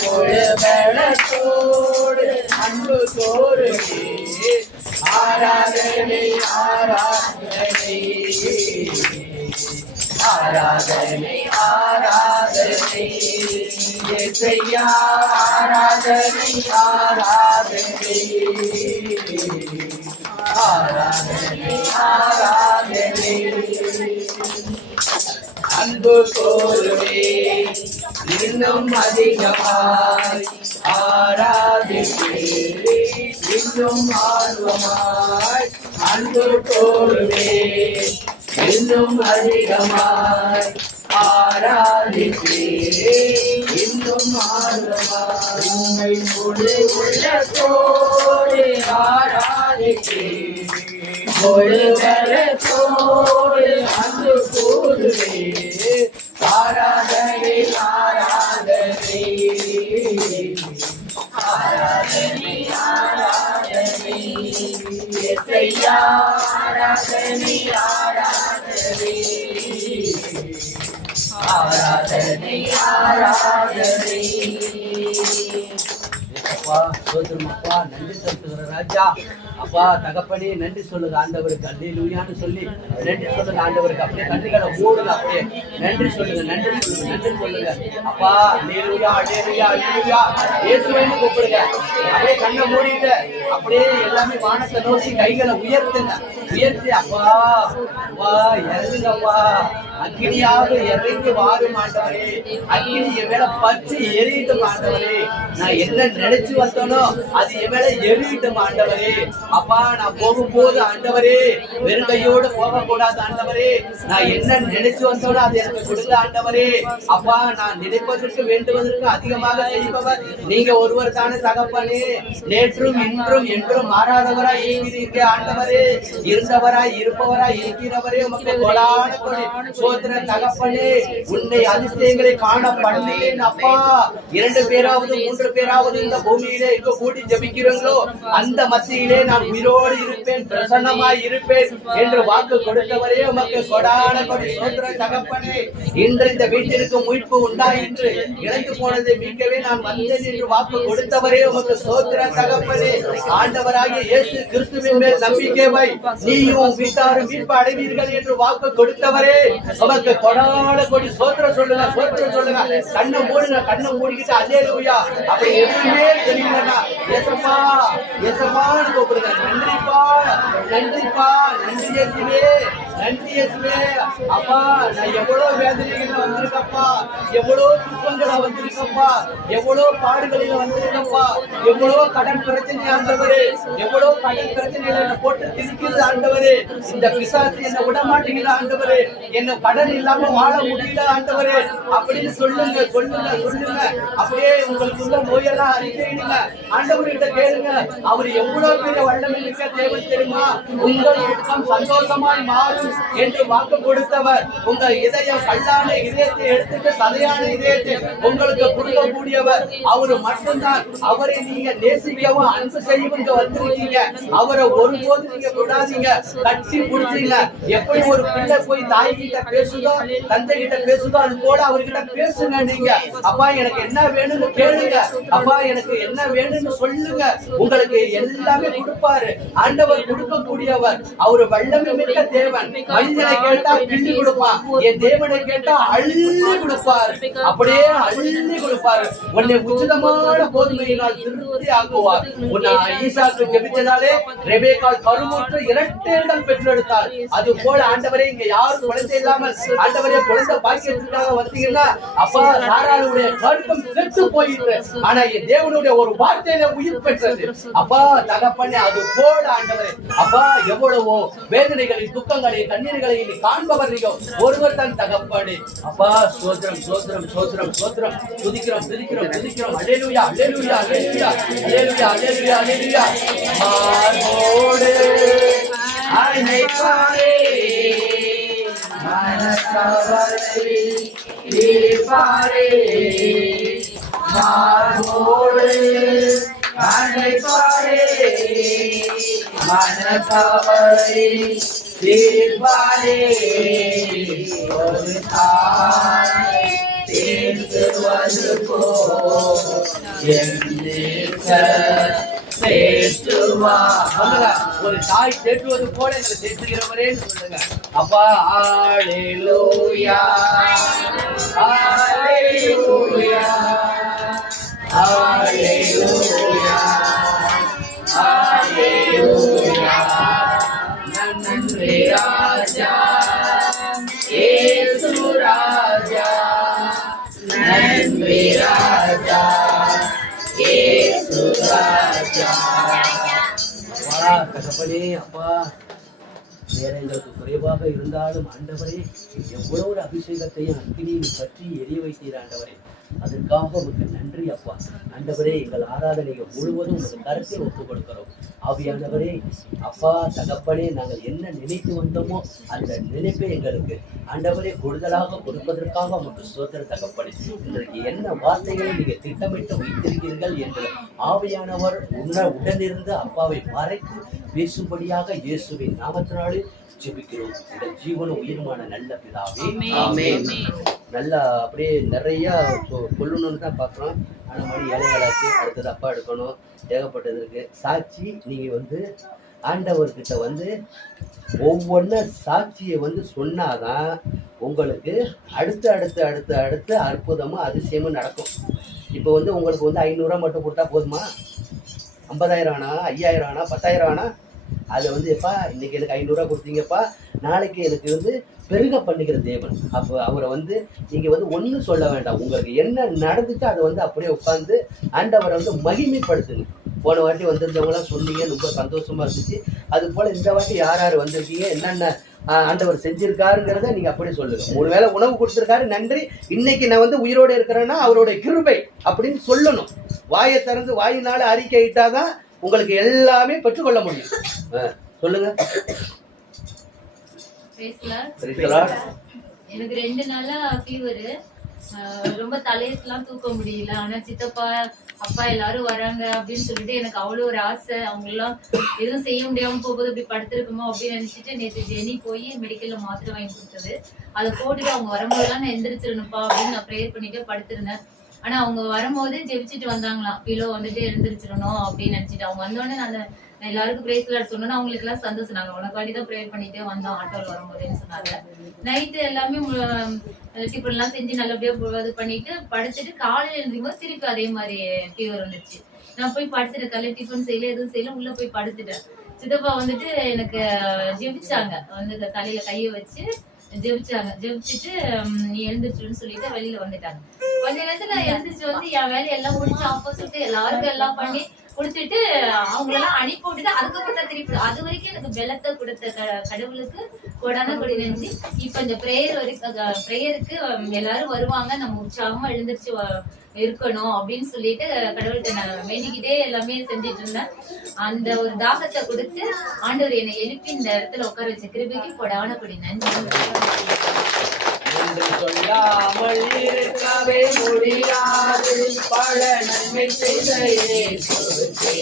முழு பலத்தோடு அன்பு கோருவேன். ஆராதனை ஆராதனை ஆராதனை ஆராதனை இயேசையா. ஆராதனை ஆராதனை ஆராதனை ஆராதனை. அன்பு கோருவேன் இன்னும் அதிகமாய் ஆராதிப்பேன். இன்னும் ஆர்வமாய் அன்பு கோருவேன். இன்னும் அதிகமாய் ஆராதிப்பேன். இன்னும் ஆர்வமாய் உம்மை முழு உள்ளத்தோடு ஆராதிப்பேன். முழு பலத்தோடு அன்பு கூறுவேன். ஆராதனை ஆராதனை ஆராதனை ஆராதனை இயேசையா. ஆராதனை ஆராதனை ஆராதனை ஆராதனை. அப்பா சோதரம் அப்பா நன்றி செலுத்துகிற ராஜா. அப்பா தகப்பனே நன்றி சொல்லுங்க ஆண்டவருக்கு. அல்லேலூயான்னு சொல்லி நன்றி சொல்லுங்க ஆண்டவருக்கு. அப்படியே கண்ணுகளை மூடுங்க. அப்படியே நன்றி சொல்லுங்க நன்றி சொல்லுங்க நன்றி சொல்லுங்க. அப்பா அல்லேலூயா அல்லேலூயா அல்லேலூயா இயேசுவைன்னு கூப்பிடுங்க. அப்படியே கண்ணை மூடிட்டு அப்படியே எல்லாமே வானத்தை நோக்கி கைகளை உயர்த்துங்க. உயர்த்தி அப்பா அப்பா இறங்குங்கப்பா. அக்கினியாக இறங்கி வாரும் ஆண்டவரே. அக்கினி என் மேல பற்றி எரியட்டும் ஆண்டவரே. நான் என்ன நினைச்சு வந்தனோ அது என் மேல எரியட்டும் ஆண்டவரே. அப்பா நான் போகும்போது ஆண்டவரே வெறுங்கையோடு போக கூடாது ஆண்டவரே. நான் என்ன நினைச்சு வந்தோனோ அது எனக்கு கொடுங்க ஆண்டவரே. அப்பா நான் நினைப்பதற்கு வேண்டுவதற்கு அதிகமாக செய்பவர் நீங்க ஒருவர் தானே தகப்பனே. நேற்றும் இன்றும் என்றும் மாறாதவராய் இருக்கிறீங்க ஆண்டவரே. இருந்தவராய் இருப்பவராய் இருக்கிறவரே உமக்கு கொடான கொடி சோதர தகப்பனே. உன்னை அதிசயங்களை காண பண்ணேன் அப்பா. 2 பேராவது 3 பேராவது இந்த பூமியிலே எங்க கூடி ஜெபிக்கிறீங்களோ அந்த மத்தியிலே நான் உயிரோடு இருப்பேன், பிரசன்னமாய் இருப்பேன் என்று வாக்கு கொடுத்தவரே உமக்கு கொடான கொடி சோதர தகப்பனே. இன்று இந்த வீட்டிற்கு மீட்பு உண்டாயிற்று. இழந்து போனதை மீட்கவே நான் வந்தேன் என்று வாக்கு கொடுத்தவரே உமக்கு சோதர தகப்பனே. ஆண்டவராகிய இயேசு கிறிஸ்துவின் மேல் நம்பிக்கை வை, நீயும் வீட்டாரும் மீட்பு அடைவீர்கள் என்று வாக்கு கொடுத்தவரே உமக்கு கொடான கொடி சோதர சொல்லுங்க சோதர சொல்லுங்க. கண்ணை மூடுங்க. கண்ணை மூடிக்கிட்டு அல்லேலூயா அப்படி எதுவுமே தெரியலன்னா ஏசப்பா ஏசப்பான்னு கூப்பிடுங்க. நன்றிப்பா நன்றிப்பா நன்றி இயேசுவே நன்றி இயேசுவே. அப்பா நான் எவ்வளவு வேதனைகள் வந்திருக்கப்பா, எவ்வளவு துன்பங்களை வந்திருக்கப்பா, எவ்வளவு பாடுகளில் வந்திருக்கப்பா, எவ்வளவு கடன் பிரச்சனை ஆண்டவரே, எவ்வளவு கடன் பிரச்சனைகளை என்ன போட்டு திணிக்கிறது ஆண்டவரே. இந்த பிசாசு என்ன விட மாட்டேங்குது ஆண்டவரே. என்ன கடன் இல்லாம வாழ முடியல ஆண்டவரே அப்படின்னு சொல்லுங்க சொல்லுங்க சொல்லுங்க. அப்படியே உங்களுக்குள்ள நோயெல்லாம் அறிக்கையிடுங்க. ஆண்டவர்கிட்ட கேளுங்க. அவர் எவ்வளவு பெரிய வல்லமை மிக்க தேவன் தெரியுமா? உங்கள் துக்கம் சந்தோஷமாய் மாறும் செய்வேன் என்று வாக்கு கொடுத்தவர். உங்க இதயம் கல்லான இதயத்தை எடுத்துட்டு சதையான இதயத்தை உங்களுக்கு கொடுக்கக்கூடியவர் அவரு மட்டும்தான். அவரை நீங்க நேசிக்கவும் அன்பு செய்யவும் இங்க வந்திருக்கீங்க. அவரை ஒருபோது நீங்க விடாதீங்க, கட்டி பிடிச்சீங்க. எப்படி ஒரு பிள்ளை போய் தாய் கிட்ட பேசுதோ, தந்தை கிட்ட பேசுதோ, அது போல அவர்கிட்ட பேசுங்க. நீங்க அப்பா எனக்கு என்ன வேணும்னு கேளுங்க, அப்பா எனக்கு என்ன வேணும்னு சொல்லுங்க, உங்களுக்கு எல்லாமே கொடுப்பாரு. ஆண்டவர் கொடுக்கக்கூடியவர். அவரு வல்லமை மிக்க தேவன். மனிதனை கேட்டா கிள்ளி கொடுப்பான், என் தேவனை கேட்டா அள்ளி கொடுப்பாரு. அப்படியே அள்ளி கொடுப்பாரு. உன்னை உச்சிதமான கோதுமையினால் திருப்தி ஆக்குவார். உன்னை ஈசாக்கு ஜெபித்ததாலே ரெபேக்காள் கருவுற்று இரட்டைகள் பெற்றெடுத்தார். அது போல ஆண்டவரே இங்க யாரும் குழந்தை இல்லாமல் ஆண்டவரே குழந்தை பாக்கியத்திற்காக வந்தீங்கன்னா அப்பா சாராளுடைய கருப்பம் செத்து போயிட்டு, ஆனா என் தேவனுடைய ஒரு வார்த்தையில உயிர் பெற்றது. அப்பா தகப்பனே அது போல ஆண்டவரே அப்பா எவ்வளவோ வேதனைகளை துக்கங்களை கண்ணீர்களை நீ காண்பவர் நீங்க ஒருவர் தான் தகப்பனே. அப்பா சோத்திரம் சோத்திரம் சோத்திரம் சோத்திரம் துதிக்கிறோம் துதிக்கிறோம் துதிக்கிறோம். அல்லேலூயா அல்லேலூயா அல்லேலூயா அல்லேலூயா அல்லேலூயா அல்லேலூயா. மார்போடு அணைப்பாரே மனக்கவலை தீர்ப்பாரே. மார்போடு அணைப்பாரே மனக்கவலை தீர்ப்பாரே. ஒரு தாய் தேற்றுவது போல் என் நேசர் தேற்றுவார். ஒரு தாய் தேற்றுவது போல எங்களை தேற்றுகிறவரே சொல்லுங்க. அப்பா அல்லேலூயா அல்லேலூயா அல்லேலூயா அல்லேலூயா. நன்றி ராஜா இயேசு ராஜா, நன்றி ராஜா இயேசு ராஜா. தகப்பனே அப்பா வேற எங்களுக்கு குறைவாக இருந்தாலும் ஆண்டவரே எவ்வளவு ஒரு அபிஷேகத்தையும் அக்கினியும் பற்றி எரிய வைத்தீர் ஆண்டவரே. அதற்காக உங்களுக்கு நன்றி அப்பா. ஆண்டவரே எங்கள் ஆராதனையை முழுவதும் உங்கள் கருத்தில் ஒப்புக் கொடுக்கிறோம். ஆவியானவரே அப்பா தகப்பனே நாங்கள் என்ன நினைத்து வந்தோமோ அந்த நினைப்பை எங்களுக்கு ஆண்டவரே கூடுதலாக கொடுப்பதற்காக உங்களுக்கு ஸ்தோத்திர தகப்பனே. இன்றைக்கு என்ன வார்த்தைகளை நீங்க திட்டமிட்டு வைத்திருக்கிறீர்கள் என்று ஆவியானவர் உடனிருந்து அப்பாவை மறைத்து பேசும்படியாக இயேசுவின் நாமத்தினாலே ஜெபிக்கிறோம். இந்த ஜீவன உயிர்மான நல்ல பிதாவே ஆமென். நல்லா அப்படியே நிறைய சொல்லணும்னு தான் பார்க்குறோம். ஆனால் மணி ஏழைகளாச்சு, அடுத்தது அப்பா எடுக்கணும், ஏகப்பட்டது இருக்கு. சாட்சி நீங்கள் ஆண்டவர்கிட்ட ஒவ்வொன்றும் சாட்சியை சொன்னாதான் உங்களுக்கு அடுத்து அடுத்து அடுத்து அடுத்து அற்புதமும் அதிசயமும் நடக்கும். இப்போ உங்களுக்கு 500 மட்டும் கொடுத்தா போதுமா? 50,000 ஆனா, 5,000 ஆனா, 10,000 ஆனா, அதை எப்பா இன்னைக்கு எனக்கு 500 கொடுத்தீங்கப்பா, நாளைக்கு எனக்கு பெருக பண்ணிக்கிற தேவன். அப்போ அவரை நீங்க ஒன்றும் சொல்ல வேண்டாம். உங்களுக்கு என்ன நடந்துச்சோ அதை அப்படியே உட்காந்து ஆண்டவரை மகிமைப்படுத்துங்க. போன வாட்டி வந்திருந்தவங்களாம் சொன்னீங்க, ரொம்ப சந்தோஷமா இருந்துச்சு. அது போல இந்த வாட்டி யார் யார் வந்திருக்கீங்க, என்னென்ன ஆண்டவர் செஞ்சிருக்காருங்கிறத நீங்க அப்படியே சொல்லுங்க. 3 வேளை உணவு கொடுத்துருக்காரு, நன்றி. இன்னைக்கு நான் உயிரோட இருக்கிறேன்னா அவருடைய கிருபை அப்படின்னு சொல்லணும். வாயை திறந்து வாயினால அறிக்கை இட்டாதான் உங்களுக்கு எல்லாமே பெற்றுக்கொள்ள முடியும். சொல்லுங்க. எனக்கு 2 நாளா ஃபீவர், ரொம்ப தலையெல்லாம் தூக்க முடியல. ஆனா சித்தப்பா அப்பா எல்லாரும் வராங்க அப்படின்னு சொல்லிட்டு எனக்கு அவ்வளவு ஒரு ஆசை. அவங்க எல்லாம் எதுவும் செய்ய முடியாம போகுது, இப்படி படுத்திருக்குமோ அப்படின்னு நினைச்சிட்டு நேற்று ஜெனி போய் மெடிக்கல்ல மாத்திரை வாங்கி கொடுத்தது. அதை போட்டுட்டு அவங்க வரும்போதெல்லாம் நான் எந்திரிச்சிடணும்ப்பா அப்படின்னு நான் ப்ரேயர் பண்ணிட்டு படுத்திருந்தேன். ஆனா அவங்க வரும்போது ஜெபிச்சுட்டு வந்தாங்களாம், பிலோ எழுந்திரிச்சிடணும் அப்படின்னு நினைச்சிட்டு. அவங்க வந்தோடனே நான் எல்லாருக்கும் பிரேஸ் லார்ட் சொன்னோன்னா அவங்களுக்கு எல்லாம் சந்தோஷம். நாங்க உனக்காடி தான் ப்ரேயர் பண்ணிட்டே வந்தோம் ஆட்டோவில் வரும்போதுன்னு சொன்னாங்க. நைட்டு எல்லாமே டிஃபன் எல்லாம் செஞ்சு நல்லபடியா இது பண்ணிட்டு படுத்துட்டு காலையில எழுந்திருக்கும் திருப்பி அதே மாதிரி ஃபீவர் வந்துருச்சு. நான் போய் படுத்துட்டேன். காலையில டிஃபன் செய்யல, எதுவும் செய்யல, உள்ள போய் படுத்துட்டேன். சித்தப்பா எனக்கு ஜெபிச்சாங்க, தலையில கைய வச்சு ஜெபிச்சாங்க. ஜெபிச்சுட்டு நீ எழுந்திரிச்சுன்னு சொல்லிட்டு வெளியில வந்துட்டாங்க. கொஞ்ச நேரத்துல எழுந்திரிச்சு என் வேலையெல்லாம் முடிச்சு ஆப்போசிட் எல்லாருக்கும் எல்லாம் பண்ணி குடுத்துட்டு அவங்களெல்லாம் அனுப்பி விட்டுட்டு அதுக்கப்புறம் தான் திருப்பி. அது வரைக்கும் எனக்கு பலத்தை கொடுத்த கடவுளுக்கு கொடான கொடி நன்றி. இப்ப இந்த ப்ரேயருக்கு எல்லாரும் வருவாங்க, நம்ம உற்சாகமா எழுந்திரிச்சு இருக்கணும் அப்படின்னு சொல்லிட்டு கடவுள்கிட்ட நான் வேண்டிக்கிட்டே எல்லாமே செஞ்சுட்டு இருந்தேன். அந்த ஒரு தாகத்தை கொடுத்து ஆண்டவர் என்னை எழுப்பி இந்த இடத்துல உட்கார வச்ச கிருபைக்கு கொடானபடி நன்றி. என்று சொல்லாமல் இருக்கவே முடியாது பல நன்மை செய்த இயேசுவுக்கே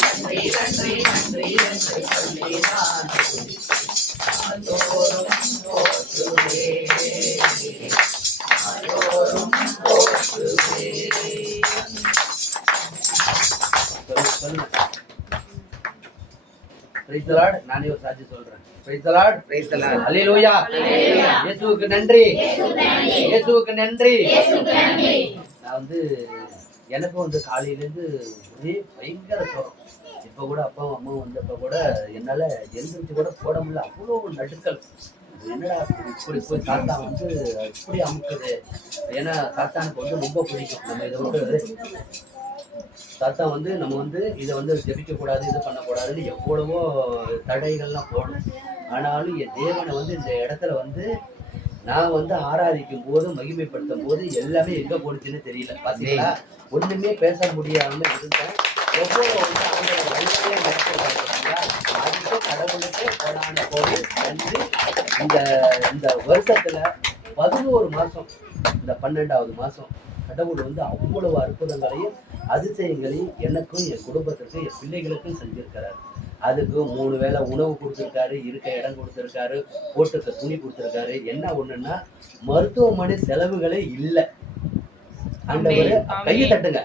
நன்றி நன்றி நன்றி என்று சொல்லி நான் ஆண்டோரும் போற்றுவேன், ஆண்டோரும் போற்றுவேன். Praise the Lord. நானே ஒரு சாட்சி சொல்றேன். Praise the Lord. Praise the Lord. Hallelujah. இயேசுவுக்கு நன்றி, இயேசுவுக்கு நன்றி. நான் வந்து எனக்கும் வந்து காலையில இருந்து ஒரே பயங்கர ஜுரம். இப்ப கூட அப்பாவும் அம்மாவும் வந்தப்ப கூட என்னால எந்திரிச்சு கூட போட முடியல, அவ்வளவு நடுக்கல். என்னடா இப்படி போய் தாத்தா வந்து இப்படி அமுக்குது. ஏன்னா தாத்தானுக்கு வந்து ரொம்ப பிடிக்கும். நம்ம இதை விட்டு தாத்தா வந்து நம்ம வந்து இதை வந்து ஜெபிக்க கூடாது, இது பண்ணக்கூடாதுன்னு எவ்வளவோ தடைகள்லாம் போடும். ஆனாலும் என் தேவனை வந்து இந்த இடத்துல வந்து நான் வந்து ஆராதிக்கும் போது மகிமைப்படுத்தும் போது எல்லாமே எங்க போடுச்சுன்னு தெரியல. பாத்தீங்களா, ஒண்ணுமே பேச முடியாம இருந்தேன். எவ்வளோ வந்து ஆண்டவர் வழியே நடத்திருக்காங்க. அதுக்கு கடவுளுக்கு போனான போது நன்றி. இந்த வருஷத்துல 11 மாசம், இந்த 12வது மாசம் கடவுள் வந்து அவ்வளவு அற்புதங்களையும் அதிசயங்களையும் எனக்கும் என் குடும்பத்திற்கும் என் பிள்ளைகளுக்கும் செஞ்சிருக்கிறாரு. அதுக்கு 3 வேளை உணவு கொடுத்துருக்காரு, இருக்க இடம் கொடுத்துருக்காரு, போட்டுக்க துணி கொடுத்துருக்காரு. என்ன ஒண்ணுன்னா மருத்துவமனை செலவுகளே இல்லை. ஆண்டவர் கையை தட்டுங்க.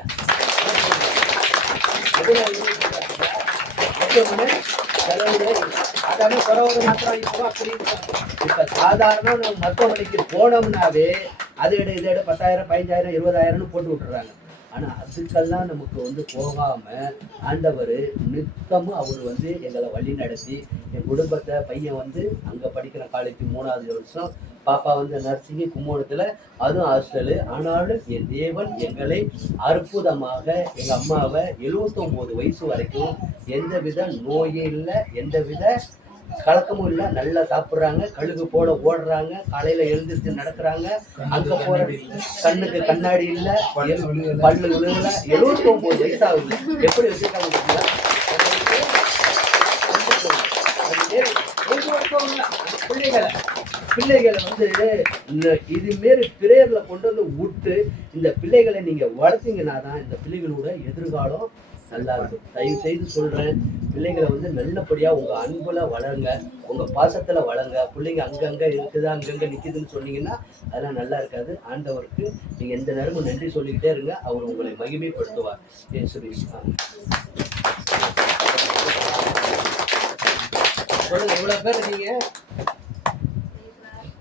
அதாவது குறவு மாத்திரம் இப்போ அப்படி இப்ப சாதாரண நம்ம மருத்துவமனைக்கு போனோம்னாவே அதை இதை 10,000 15,000 20,000 போட்டு விட்டுறாங்க. ஆனா அதுக்கெல்லாம் நமக்கு வந்து போகாம ஆண்டவர் நித்தமும் அவர் வந்து எங்களை வழி நடத்தி என் குடும்பத்தை, பையன் வந்து அங்க படிக்கிற காலேஜ் 3வது வருஷம், பாப்பா வந்து நர்சிங் கும்போணத்துல, அதுவும் ஹாஸ்டலு. ஆனாலும் என் தேவன் எங்களை அற்புதமாக, எங்க அம்மாவை 79 வயசு வரைக்கும் எந்தவித நோயும் இல்லை, எந்தவித கலக்கமும் இல்லை. நல்லா சாப்பிடுறாங்க, கழுகு போல ஓடுறாங்க, காலையில எழுந்திருச்சு நடக்கிறாங்க, அங்க போற கண்ணுக்கு கண்ணாடி இல்ல, பல்லு விழுகல. 79 வயசு ஆகுது. எப்படி வச்சிருக்காங்க பிள்ளைகளை வந்து இது மாரி பிரேயர்ல கொண்டு வந்து விட்டு இந்த பிள்ளைகளை நீங்க வளர்த்தீங்கன்னா தான் இந்த பிள்ளைகளோட எதிர்காலம் நல்லா இருக்கும். தயவு செய்து சொல்றேன், பிள்ளைகளை வந்து நல்லபடியா உங்க அன்புல வளருங்க, உங்க பாசத்துல வளருங்க. பிள்ளைங்க அங்கங்க இருக்குதா, அங்கங்க நிக்குதுன்னு சொன்னீங்கன்னா அதெல்லாம் நல்லா இருக்காது. ஆண்டவருக்கு நீங்க எந்த நேரமும் நன்றி சொல்லிக்கிட்டே இருங்க, அவர் உங்களை மகிமைப்படுத்துவார். சொல்லுங்க, இவ்வளவு பேர் நீங்க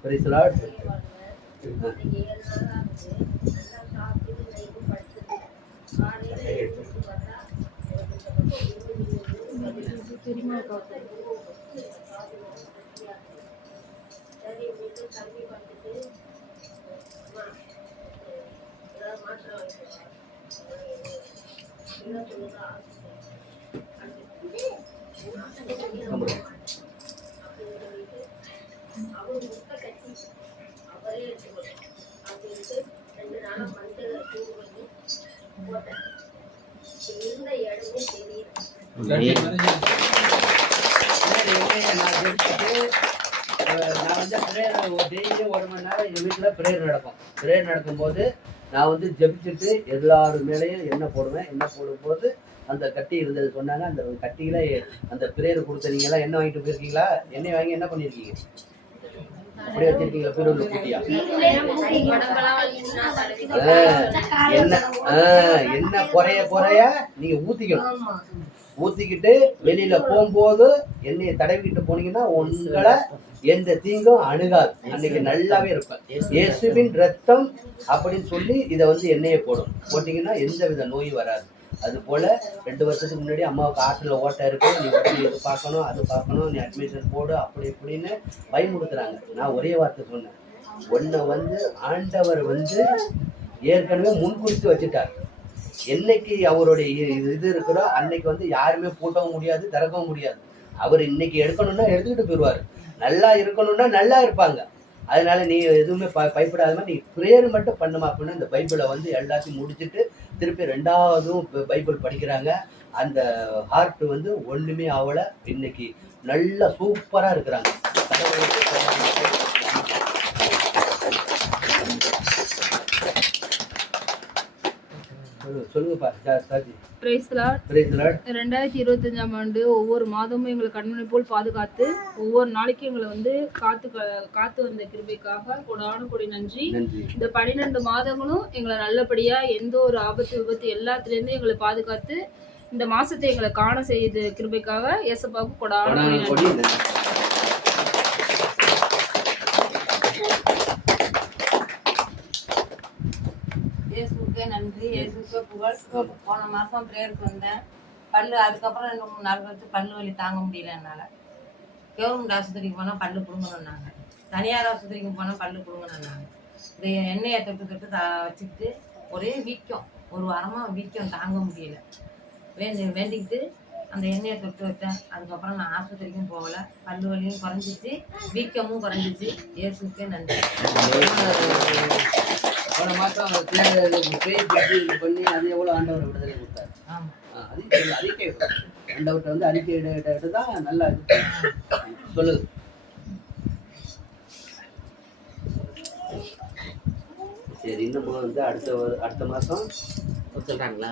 Praise the Lord. நான் வந்து பிரேயர் டெய்லியும் 1 மணி நேரம் எங்கள் வீட்டில் பிரேயர் நடக்கும். பிரேயர் நடக்கும்போது நான் வந்து ஜெபிச்சுட்டு எல்லாரு மேலேயும் எண்ணெய் போடுவேன். எண்ணெய் போடும்போது அந்த கட்டி இருந்தது சொன்னாங்க. அந்த கட்டியில அந்த பிரேயர் கொடுத்த நீங்களாம் எண்ணெய் வாங்கிட்டு போயிருக்கீங்களா? எண்ணெய் வாங்கி என்ன பண்ணியிருக்கீங்க? அப்படியே வச்சிருக்கீங்களா? பீரோல கூட்டியா என்ன குறைய குறைய நீங்க ஊத்திக்கணும். ஊத்திக்கிட்டு வெளியில போகும்போது எண்ணெயை தடவிக்கிட்டு போனீங்கன்னா உங்களை எந்த தீங்கும் அணுகாது. அன்னைக்கு நல்லாவே இருப்பேன். இயேசுவின் ரத்தம் அப்படின்னு சொல்லி இதை வந்து எண்ணெயை போட்டீங்கன்னா எந்த வித நோயும் வராது. அது போல 2 வருஷத்துக்கு முன்னாடி அம்மாவுக்கு ஆற்றுல ஓட்டை இருக்கும், நீ உடனே இது பார்க்கணும், அது பார்க்கணும், நீ அட்மிஷன் போடு, அப்படி இப்படின்னு பயமுடுத்துறாங்க. நான் ஒரே வார்த்தை சொன்னேன், உன்னை வந்து ஆண்டவர் வந்து ஏற்கனவே முன்குறித்து வச்சுட்டார். என்னைக்கு அவருடைய இது இருக்கிறோ அன்னைக்கு வந்து யாருமே பூட்டவும் முடியாது, திறக்கவும் முடியாது. அவர் இன்னைக்கு எடுக்கணும்னா எடுத்துக்கிட்டு போயிடுவாரு. நல்லா இருக்கணும்னா நல்லா இருப்பாங்க. அதனால நீ எதுவுமே பயப்படாத மாதிரி நீ ப்ரேயர் மட்டும் பண்ணுமா அப்படின்னு இந்த பைபிளை வந்து எல்லாத்தையும் முடிச்சுட்டு திருப்பி 2வதும் பைபிள் படிக்கிறாங்க. அந்த ஹார்ட் வந்து ஒண்ணுமே ஆகலை. இன்னைக்கு நல்லா சூப்பரா இருக்கிறாங்க. சொல்லுங்கப்பா Saji. Praise the Lord. Praise the Lord. 2025ஆம் ஆண்டு ஒவ்வொரு மாதமும் எங்களை கண்மணி போல் பாதுகாத்து ஒவ்வொரு நாளைக்கும் எங்களை வந்து காத்து வந்த கிருபைக்காக கொடான நன்றி. இந்த 12 மாதங்களும் எங்களை நல்லபடியா எந்த ஒரு ஆபத்து விபத்து எல்லாத்துலேருந்து எங்களை பாதுகாத்து இந்த மாசத்தை எங்களை காண செய்த கிருபைக்காக ஏசப்பாவுக்கு கொடான நன்றி. இயேசுக்கே நன்றி, இயேசுக்கே புகழ். போன மாதம் ப்ரேயருக்கு வந்தேன். அதுக்கப்புறம் 2 3 நாள் கழிச்சு பல்லு வலி தாங்க முடியல என்னால். கவர்மெண்ட் ஆஸ்பத்திரிக்கு போனால் பல்லு பிடுங்கணுன்னாங்க, தனியார் ஆஸ்பத்திரிக்கு போனால் பல்லு பிடுங்கணுன்னாங்க. இந்த எண்ணெயை தொட்டு வச்சுக்கிட்டு ஒரே வீக்கம், ஒரு வாரமாக வீக்கம் தாங்க முடியல. வேண்டிக்கிட்டு அந்த எண்ணெயை தொட்டு வச்சேன். அதுக்கப்புறம் நான் ஆஸ்பத்திரிக்கும் போகலை, பல்லு வலியும் குறைஞ்சிச்சு, வீக்கமும் குறைஞ்சிச்சு. இயேசுக்கே நன்றி. போன மாதம் பண்ணி அது எவ்வளோ ஆண்டவர் விடுதலை கொடுத்தாரு. அறிக்கை ஆண்டவர்கிட்ட வந்து அறிக்கை தான் நல்லா சொல்லுது. சரி, இன்னும் வந்து அடுத்த மாதம் சொல்கிறாங்களா?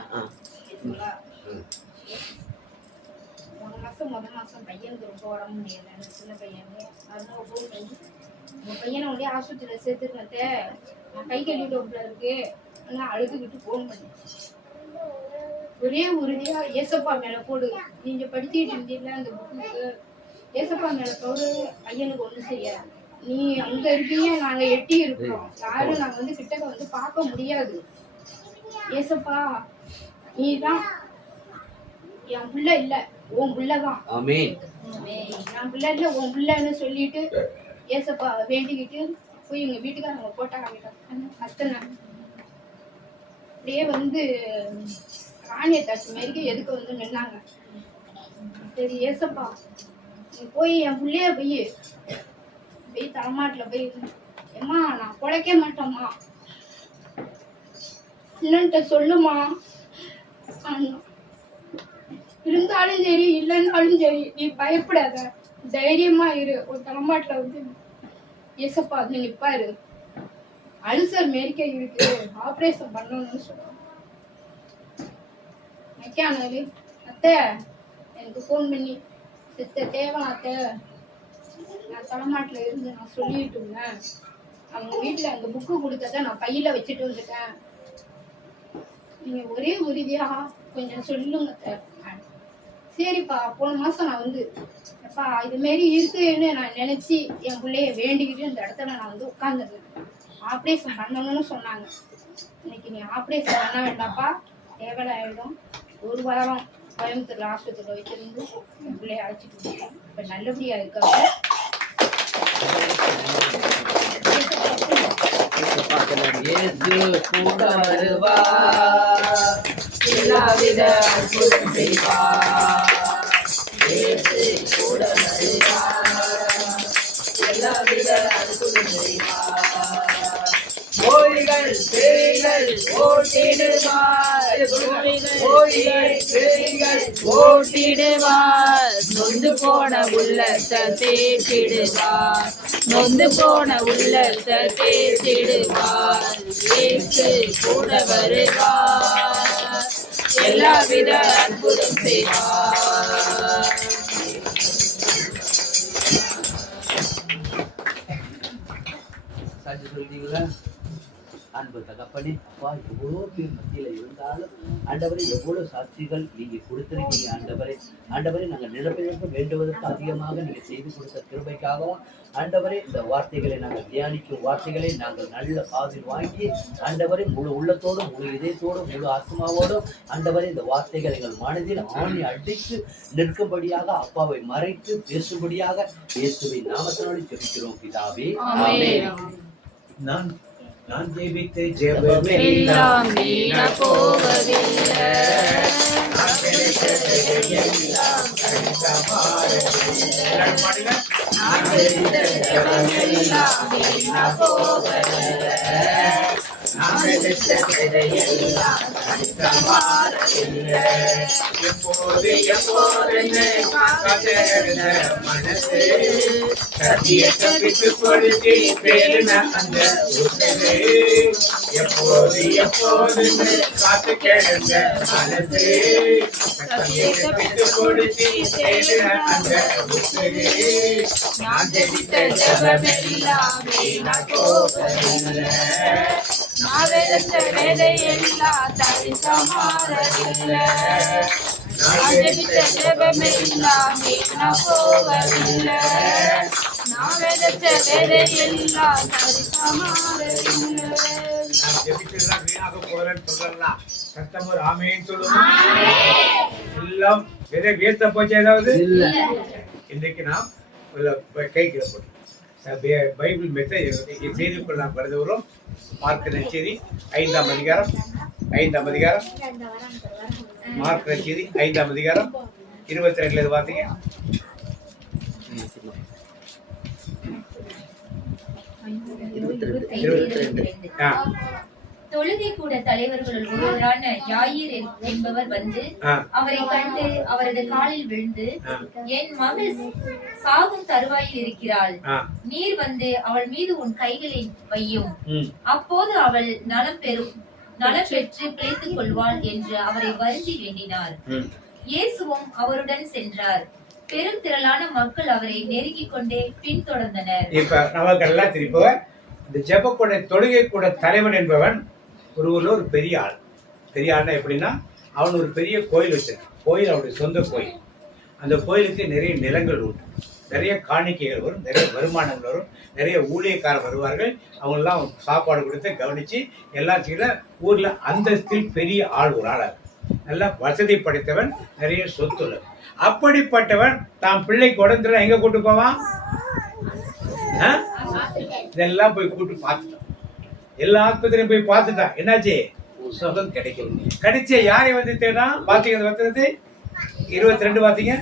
போன மாதம் பையனுக்கு ரொம்ப உடம்பு முடியல, சின்ன பையனுக்கு. அதனால உங்க பையனை உடனே ஆஸ்பத்திரியில் சேர்த்துருக்கேன், நான் கை கட்டிட்டு இருக்கு. ஆனால் அழுதுகிட்டு ஃபோன் பண்ணேன். ஒரே உறுதியா ஏசப்பா மேல போடு, நீங்க படிச்சுட்டு இருந்தீங்களா அந்த புக்கு, ஏசப்பா மேல போடு, பையனுக்கு ஒண்ணு செய்யாது. நீ அங்க இருக்கீங்க, நாங்க எட்டி இருக்கோம், யாரும் நாங்க வந்து கிட்டக்க வந்து பார்க்க முடியாது. ஏசப்பா நீதான் என் புள்ள இல்ல, உன் புள்ளதான். என் புள்ள இல்ல, உன் புள்ளன்னு சொல்லிட்டு ஏசப்பா வேண்டிக்கிட்டு போய் எங்க வீட்டுக்காரங்க போட்டா அத்தனை அப்படியே வந்து ராணிய தச்சு மாரிக்கு எதுக்கு வந்து நின்னாங்க. சரி ஏசப்பா நீ போய் என் புள்ளைய போய் தலைமாட்டில் போய், ஏம்மா நான் குலைக்க மாட்டேம்மா, என்னன்ட்ட சொல்லுமா, இருந்தாலும் சரி இல்லைன்னாலும் சரி நீ பயப்படாத, தைரியமா இரு. ஒரு தலைமாட்டில் வந்து ஏசப்பா வந்து நிப்பாரு, அல்சர் மேரிக்க இருக்கு, ஆப்ரேஷன் பண்ணணும்னு சொல்லுவாங்க. மெக்கானரு அத்தை எனக்கு ஃபோன் பண்ணி, சித்த தேவன் அத்தை, நான் தலைமாட்டில் இருந்து நான் சொல்லிட்டு இருந்தேன், அவங்க வீட்டில் அந்த புக்கு கொடுத்ததை நான் பையில வச்சுட்டு வந்துட்டேன், நீங்க ஒரே உறுதியா கொஞ்சம் சொல்லுங்க அத்தை. சரிப்பா, போன மாசம் நான் வந்து எப்பா இது மாரி இருக்குன்னு நான் நினைச்சு என் பிள்ளைய வேண்டிக்கிட்டு இந்த இடத்துல நான் வந்து உட்காந்துருந்தேன். ஆப்ரேஷன் பண்ணணும்னு சொன்னாங்க. இன்னைக்கு நீ ஆப்ரேஷன் பண்ண வேண்டாப்பா, தேவையாயிடும். 1 வாரம் கோயம்புத்தூர் ஆஸ்பத்திரியில் வச்சிருந்து என் பிள்ளைய அழைச்சிட்டு போனேன். இப்போ நல்லபடியா இருக்காங்க. கூட வருவார், எல்லாவித அற்புதம் செய்வார். கூட வருவார், எல்லாவித அற்புதம் செய்வார். கோழிகள் பேய்கள் ஓட்டிடுவார், ஓட்டிடுவார், நொந்து போன உள்ளத்தை தேற்றிடுவார், நொந்து போன உள்ளத்தை தேற்றிடுவார். இயேசு கூட வருவார், எல்லாவித அற்புதம் செய்வார். சாட்சி சொல்லிட்டீங்களா? அன்பு தகப்பனே, அப்பா எவ்வளோ பேர் மத்தியில் இருந்தாலும் ஆண்டவரே எவ்வளோ சாட்சிகள் நீங்க கொடுத்துருக்கீங்க. ஆண்டவரே நாங்கள் நிரப்பதற்கு வேண்டுவதற்கு அதிகமாக நீங்க செய்து கொடுத்த கிருபைக்காகவும் ஆண்டவரே இந்த வார்த்தைகளை நாங்கள் தியானிக்கும் வார்த்தைகளை நாங்கள் நல்ல காதில் வாங்கி ஆண்டவரே முழு உள்ளத்தோடும் முழு இதயத்தோடும் முழு ஆத்மாவோடும் ஆண்டவரே இந்த வார்த்தைகள் எங்கள் மனதில் ஆணி அடித்து நிற்கும்படியாக அப்பாவை மறைத்து பேசும்படியாக இயேசுவின் நாமத்தினாலே ஜெபிக்கிறோம் பிதாவே, ஆமென். நான் ஜெபித்த ஜெபமே எல்லாம் வீண போவதில்லை, எல்லாம் கடிதமாறதில்லை. எப்போது எப்போதுன்னு காத்திருந்த மனசு சத்தியத்தை விட்டு கொடுத்து பேருன அந்த உசுரு. எப்போது எப்போதுன்னு காத்து கிடந்த மனசு சத்தியத்தை விட்டு கொடுத்து பேருன அந்த உசுரு. நான் ஜெபித்த ஜெபமெல்லாம் வீணாக போவதில்லை. நான் வெறுத்த வேலையெல்லாம் தரிசமாறவில்லை. நான் ஜெபித்த ஜெபமெல்லாம் வீணாக போவதில்லை. நான் வெறுத்த வேலையெல்லாம் தரிசமாறவில்லை. நான் ஜெபித்ததெல்லாம் வீணாக போகலன்னு சொல்லலாம். கர்த்தர் ஆமென் சொல்லுங்க. எல்லாம் விதை வேஸ்டா போச்சு ஏதாவது இல்ல. இன்றைக்கு நாம் கைக்கிற போட்டோம் பைபிள் மெசேஜ் செய்திக்குள் நாம் கடந்து வரும். மார்க் நற்செய்தி 5ஆம் அதிகாரம் மார்க் நற்செய்தி 5ஆம் அதிகாரம் 22 பார்த்தீங்க. தொழுகை கூட தலைவர்களுள் ஒருவரான யாயிர் என்பவர் வந்து அவரை கண்டு அவரது காலில் விழுந்து, என் மகள் சாகும் தருவாயில் இருக்கிறாள், நீர் வந்து அவள் மீது உன் கைகளை வையும், அப்போது அவள் நலம் பெற்று பிழைத்துக் கொள்வாள் என்று அவரை வருந்தி வேண்டினார். இயேசுவும் அவருடன் சென்றார். பெரும் திரளான மக்கள் அவரை நெருங்கிக் கொண்டே பின்தொடர்ந்தனர். இப்ப நமக்கு எல்லாம் திருப்ப இந்த ஜெப கூட தொழுகை கூட தலைவன் என்பவன் ஒரு ஊர்ல ஒரு பெரிய ஆள். பெரிய ஆள்னா எப்படின்னா, அவன் ஒரு பெரிய கோயில் வச்சிருக்கான். கோயில் அவனுடைய சொந்த கோயில். அந்த கோயிலுக்கு நிறைய நிலங்கள் உண்டு, நிறைய காணிக்கைகள் வரும், நிறைய வருமானங்கள் வரும், நிறைய ஊழியக்காரர் வருவார்கள். அவங்கெல்லாம் சாப்பாடு கொடுத்து கவனிச்சு எல்லாம் செய்யல. ஊர்ல அந்தஸ்தில் பெரிய ஆள் ஒரு ஆளாக, நல்லா வசதி படைத்தவன், நிறைய சொத்துள்ளவன். அப்படிப்பட்டவன் தாம் பிள்ளைக்கு உடம்புல எங்க கூட்டு போவான்? இதெல்லாம் போய் கூட்டு பார்த்துட்டான். எல்லா ஆஸ்பத்திரியும் போய் பார்த்துட்டான். என்னாச்சு? சுகம் கிடைக்கும். கிடைச்ச யாரை வந்து தேடா? பாத்தீங்க 22 பாத்தீங்க.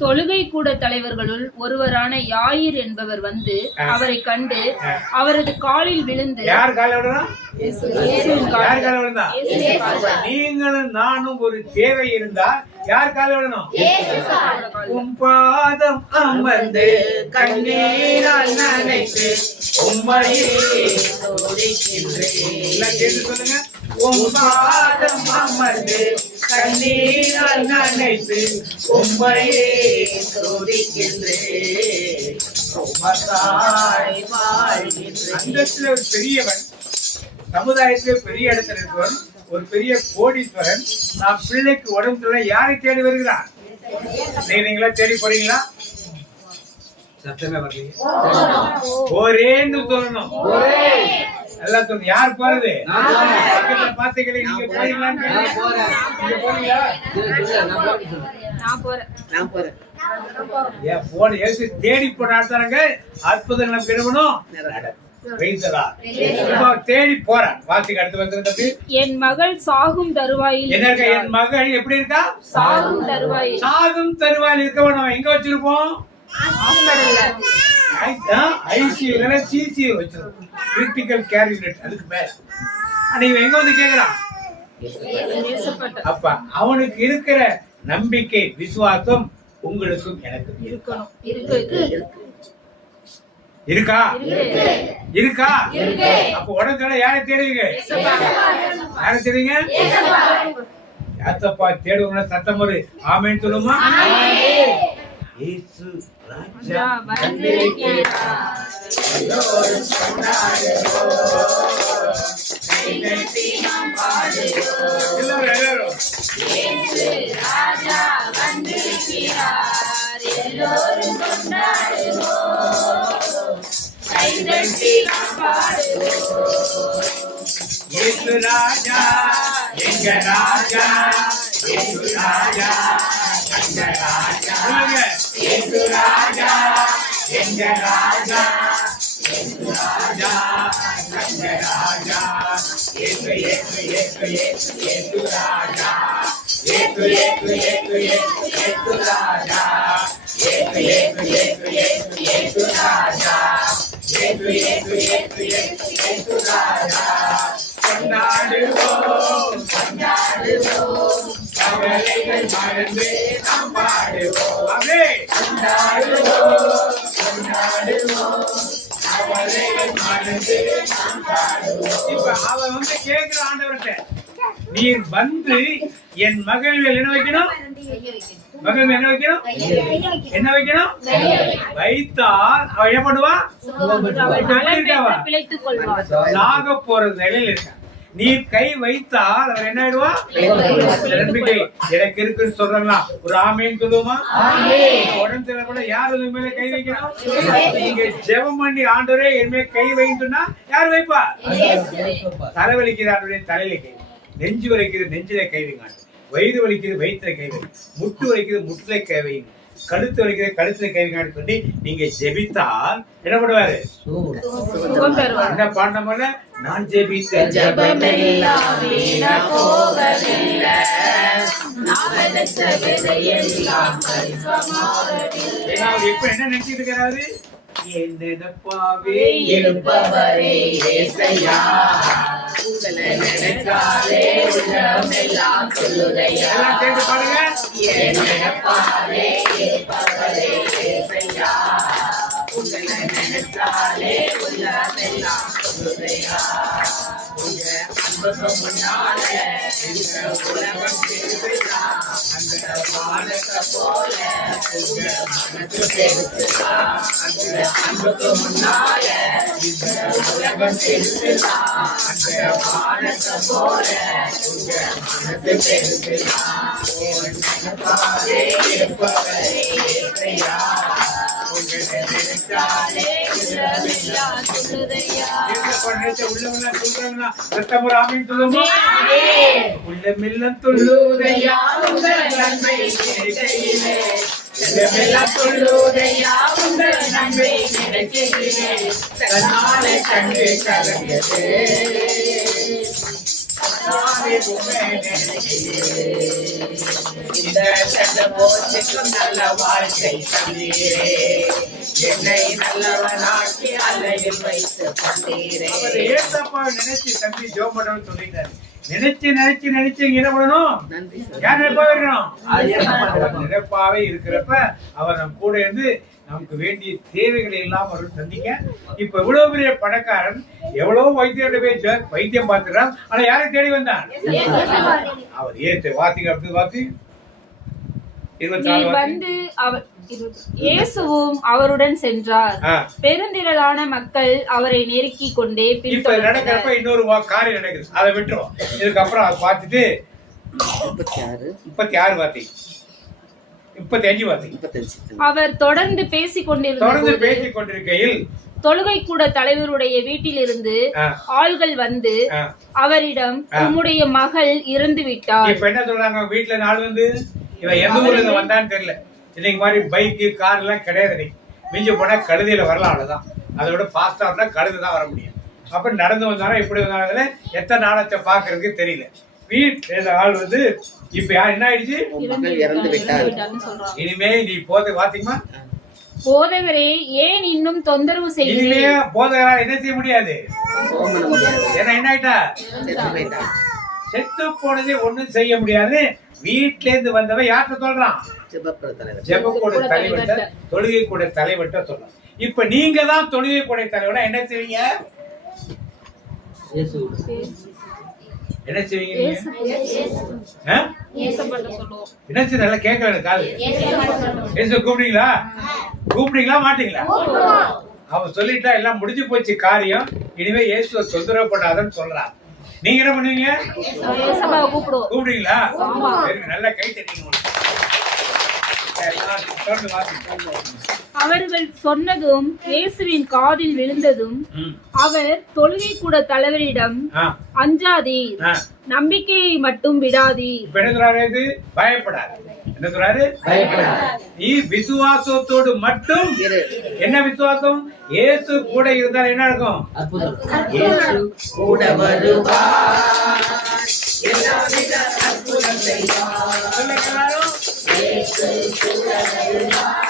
தொழுகை கூட தலைவர்களுள் ஒருவரான யாயிர் என்பவர் வந்து அவரை கண்டு அவரது காலில் விழுந்து. யார் காலில் விழுந்தா? யார் காலில் விழுந்தா? நீங்களும் நானும் ஒரு தேவை இருந்தா யார் காலில் விழணும்? உம் பாதம் அமர்ந்து கண்ணீரால் நனைத்து உம்மையே சொல்லுங்க. உம் பாதம் அமர்ந்து கண்ணீரால் நனைத்து உம்மையே அந்தஸ்துல ஒரு பெரியவன், சமுதாயத்திலே பெரிய இடத்துல இருப்பவன், ஒரு பெரிய கோடீஸ்வரன் நான் பிள்ளைக்கு உடம்புல யாரை தேடி வருகிறான்? நீங்களா தேடி போறீங்களா? சத்தமே வரீங்க. ஒரேன்னு சொல்லணும். எல்லாம் சொல்லணும். யார் போறது? பாத்தீங்களே, நீங்க போறீங்களான்னு தேடி போனாங்க. அற்புதம் நமக்கு எடுக்கணும். தேடி போறேன். வாசிக்கு அடுத்து வந்து என் மகள் சாகும் தருவாயில். என்ன? என் மகள் எப்படி இருக்கா? சாகும் தருவாயில். சாகும் தருவாயில் இருக்க வேணும். எங்க வச்சிருப்போம்? ஐசியூல சிசியூ வச்சிருக்கோம். Critical care unit. அதுக்கு மேல நீங்க எங்க வந்து கேக்குறான்? அப்ப அவனுக்கு இருக்கிற நம்பிக்கை, விசுவாசம் உங்களுக்கும் எனக்கு இருக்கணும். இருக்கா? இருக்கா? அப்ப உடனே யாரை தேடுவீங்க? யாரை தேடுவீங்க? யாத்தப்பா தேடுவோம்னா சத்தம் ஒரு ஆமென் சொல்லுமா? இயேசு ராஜா வந்திருக்கிறார். எல்லோரும் கொண்டாடுவோம். எல்லாரும் இயேசு ராஜா வந்திருக்கிறார். எல்லோரும் கொண்டாடுவோம். கைதட்டி பாடுவோம். இயேசு ராஜா எங்க ராஜா, இயேசு ராஜா எங்க ராஜா. இயேசு ராஜா எங்க ராஜா, இயேசு ராஜா எங்க ராஜா. இயேசு இயேசு இயேசு இயேசு இயேசு ராஜா. இயேசு இயேசு இயேசு இயேசு இயேசு ராஜா. இயேசு இயேசு இயேசு இயேசு கவலைகள் மறந்து நாம் பாடுவோம். ஆமென். கொண்டாடுவோம், கொண்டாடுவோம், கவலைகள் மறந்து நாம் பாடுவோம். இப்ப அவன் வந்து கேட்கிற ஆண்டவர்கிட்ட, நீர் வந்து என் மகள் மேல் என்ன வைக்கணும்? மகள் மேல் என்ன வைக்கணும்? என்ன வைக்கணும்? வைத்தால் அவ என்ன பண்ணுவா? பிழைத்துக் கொள்வார். சாக போற நிலையில இருக்க. நீ கை வைத்தால் அவர் என்ன ஆயிடுவா? நம்பிக்கை எனக்கு இருக்குன்னு சொல்றாங்களா? ஒரு ஆமேன்னு சொல்லுவோமா? உடம்பு கூட யார் அது மேல கை வைக்கணும்? நீங்க ஜெபம் பண்ணி ஆண்டவரே என் மேல கை வைத்துனா யார் வைப்பா? தலை வலிக்குது ஆண்டவரே தலையில கை, நெஞ்சு வலிக்குது நெஞ்சில கை வைங்க, வயிறு வலிக்குது வயிற்றுல கை வைங்க, முட்டு வலிக்குது முட்டுல கை வைங்க, கழுத்து வலிக்குது கழுத்துல கை வைங்க சொல்லி நீங்க ஜெபித்தால் என்ன பண்ணுவாரு? என்ன பாண்டமல்ல, நான் ஜெபித்த ஜெபமெல்லாம் வீணா போவதில்லை, இப்ப என்ன நினைச்சிட்டு இருக்கிறாரு? என் நினைப்பாவே இருப்பவரே இயேசையா, உங்களை நினைச்சாலே உள்ளமெல்லாம் சொல்லுதையா. எல்லாம் கேட்டு பாருங்க. என் நினைப்பாவே இருப்பவரே இயேசையா, உங்களை நினைச்சாலே உள்ளமெல்லாம் சொல்லுதையா. உங்க அன்புக்கு முன்னால இந்த உலகம் பெருசுதா, அந்த வானத்தை போல உங்க மனசு பெருசுதா. அந்த அன்புக்கு முன்னால இந்த உலகம் பெருசுதா, அந்த வானத்தை போல உங்க மனசு பெருசுதா. நினைப்பாவே இருப்பவரே இயேசையா, உங்களை நினைச்சாலே உள்ளமெல்லாம் சொல்லுதையா. உள்ளமெல்லாம் சொல்றாங்களா? சத்தமுறை ஆமென் சொல்லுமா? உள்ளமெல்லாம் சொல்லுதையா உங்கள் நன்மை நினைக்கையிலே, உள்ளமெல்லாம் சொல்லுதையா உங்கள் நன்மை நினைக்கையிலே, தன்னாலே கண்டு கலங்கியது, தன்னாலே உண்மை நினைக்கையிலே, இந்த சண்ட போச்சுக்கும் நல்ல வாழ்க்கை தந்தீரே, என்னை நல்லவனாக்கி அலையில் வைத்து பண்ணீரே. அவர் ஏசப்பா நினைச்சு தம்பி ஜெபம் பண்ணணும்னு சொல்லிட்டாரு. நினைச்சு நினைச்சு நினைச்சு என்ன பண்ணணும்? யார் நினைப்பாவே இருக்கணும்? நினைப்பாவே இருக்கிறப்ப அவர் நம் கூட இருந்து நமக்கு வேண்டிய தேவைகளை எல்லாம் அவர் சந்திக்க. இப்ப இவ்வளவு பெரிய பணக்காரன் எவ்வளவு வைத்தியர்கிட்ட போய் வைத்தியம் பார்த்துறான், ஆனா யாரை தேடி வந்தான்? அவர் ஏத்து வாத்திங்க அப்படி வாத்தி வந்து அவர் இயேசுவும் அவருடன் சென்றார். பெருந்திரளான மக்கள் அவரை நெருக்கி கொண்டே இப்ப நடக்கிறப்ப இன்னொரு காரியம் நடக்குது, அதை விட்டுரும். இதுக்கப்புறம் அதை பார்த்துட்டு 36 வார்த்தை 35 வார்த்தை அவர் தொடர்ந்து பேசிக் கொண்டிருக்கையில் தொழுகை கூட தலைவருடைய வீட்டிலிருந்து ஆள்கள் வந்து அவரிடம் உம்முடைய மகள் இறந்து விட்டார். இப்ப என்ன சொல்றாங்க? வீட்டுல நாள் வந்து இவன் எந்த ஊர்ல இருந்து வந்தான்னு தெரியல. இன்னைக்கு மாதிரி பைக்கு கார் எல்லாம் கிடையாது. மிஞ்சி போனா கழுதையில வரலாம், அவ்வளவுதான். அதை விட ஃபாஸ்டா இருந்தா கழுதை தான் வர முடியும். அப்ப நடந்து வந்தாலும் இப்படி வந்தாலும் எத்தனை நாளத்தை பாக்குறதுக்கு தெரியல. வீட்டு ஆள் வந்து இப்ப என்ன ஆயிடுச்சு? இறந்து விட்டார். இனிமே நீ போதை பாத்தீங்களா? போதகரே ஏன் இன்னும் தொந்தரவு செய்யுங்க? போதகரா என்ன செய்ய முடியாது? ஏன்னா என்ன ஆயிட்டா? செத்து போனதே ஒண்ணும் செய்ய முடியாது. வீட்டுல இருந்து வந்தவன் யார்கிட்ட சொல்றான்? ஜெப கூட தலைவர்கிட்ட, தொழுகை கூட தலைவர்கிட்ட சொல்றான். இப்ப நீங்க தான் தொழுகை கூட தலைவரா என்ன செய்வீங்க? என்ன செய்வீங்க? என்ன செய்ய நல்லா கேட்கல காது. கூப்பிடுங்களா? கூப்பிடுங்களா மாட்டீங்களா? அவன் சொல்லிட்டா எல்லாம் முடிஞ்சு போச்சு காரியம். இனிமே இயேசுவை தொந்தரவு பண்ணாதன்னு சொல்றான். நீங்க என்ன பண்ணுவீங்க? கூப்பிடுவீங்களா? நல்லா கை தட்டிங்க. அவர்கள் சொன்னதும் இயேசுவின் காதில் விழுந்ததும் அவர் தொழுகை கூட தலைவரிடம் அஞ்சாதீர், நம்பிக்கையை மட்டும் விடாதீர். பயப்படாது. என்ன சொல்றாரு? நீ விசுவாசத்தோடு மட்டும். என்ன விசுவாசம்? இயேசு கூட இருந்தால் என்ன இருக்கும்? இயேசு கூட வருவார், எல்லாவித அற்புதம் செய்வார். இயேசு கூட வருவார்,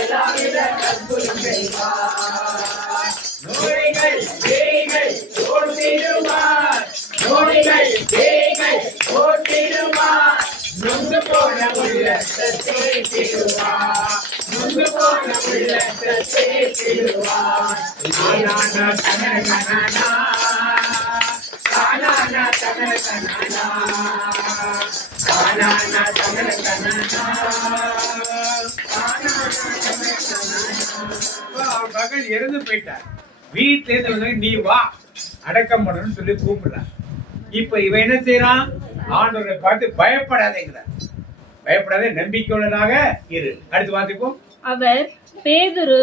எல்லாவித அற்புதம் செய்வார். நோய்கள் பேய்கள் ஓட்டிடுவார், நோய்கள் பேய்கள் ஓட்டிடுவார். உள்ளத்தை தேடுவார். நொந்து போன உள்ளத்தை தேடுவார். தானானா தனன தனனா, தானானா தனன தனனா, தானானா தனன தனனா, அவர் மகள் இறந்து போயிட்டார். வீட்டுல இருந்து நீ வா அடக்கம் பண்ணணும்னு சொல்லி கூப்பிடுறான். இப்ப இவன் என்ன செய்யறான்? ஆண்டவரை பார்த்து பயப்படாதேங்கிறார். பயப்படாதே, நம்பிக்கையுள்ளதாக இரு. அடுத்து பார்த்துப்போம். அவர் பேதுரு,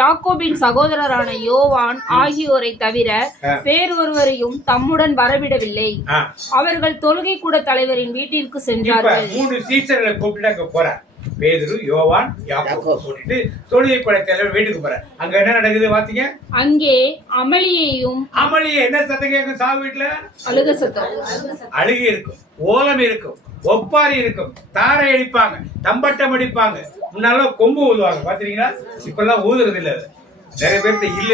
யாக்கோபின் சகோதரரான யோவான் ஆகியோரை தவிர வேறொருவரையும் தம்முடன் வரவிடவில்லை. அவர்கள் தொழுகை கூட தலைவரின் வீட்டிற்கு சென்றார்கள். 3 சீசர்களை கூப்பிட்டு அங்க போறார். பேதுரு, யோவான், யாக்கோபு கூட்டிட்டு தொழுகை கூட தலைவர் வீட்டுக்கு போறார். அங்க என்ன நடக்குது பாத்தீங்க? அங்கே அமளியை என்ன சத்தம் கேட்கும்? சாவு வீட்டுல அழுக சத்தம், அழுகி இருக்கும், ஓலம் இருக்கும், ஒப்பாரி இருக்கும், தாரை அடிப்பாங்க, தம்பட்டம் அடிப்பாங்க. முன்னால கொம்பு ஊதுவாங்க பாத்தீங்களா? இப்ப எல்லாம் ஊதுறது இல்ல. நிறைய பேர்த்த இல்ல.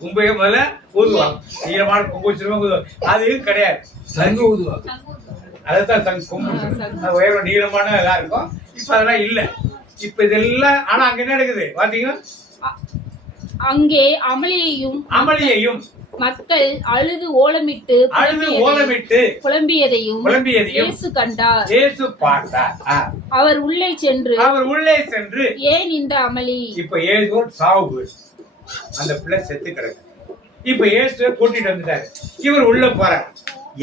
கும்பைய முதல்ல ஊதுவாங்க, நீளமான கொம்பு வச்சிருவாங்க, ஊதுவாங்க. அது கிடையாது, சங்கு ஊதுவாங்க. அதான் கொம்பு உயரம் நீளமான இதா இருக்கும். இப்ப அதெல்லாம் இல்ல. இப்ப இதெல்லாம் ஆனா அங்க என்ன நடக்குது பாத்தீங்கன்னா? அங்கே அமளியையும் மக்கள் அழுது ஓலமிட்டு புலம்பியதையும் இயேசு கண்டார். இயேசு பார்த்தார். அவர் உள்ளே சென்று ஏன் இந்த அமளி? இப்ப இயேசு சாவு, அந்த பிள்ளை செத்து கிடக்கு. இப்ப இயேசுவை கூட்டிட்டு வந்துட்டாரு. இவர் உள்ள போறார்.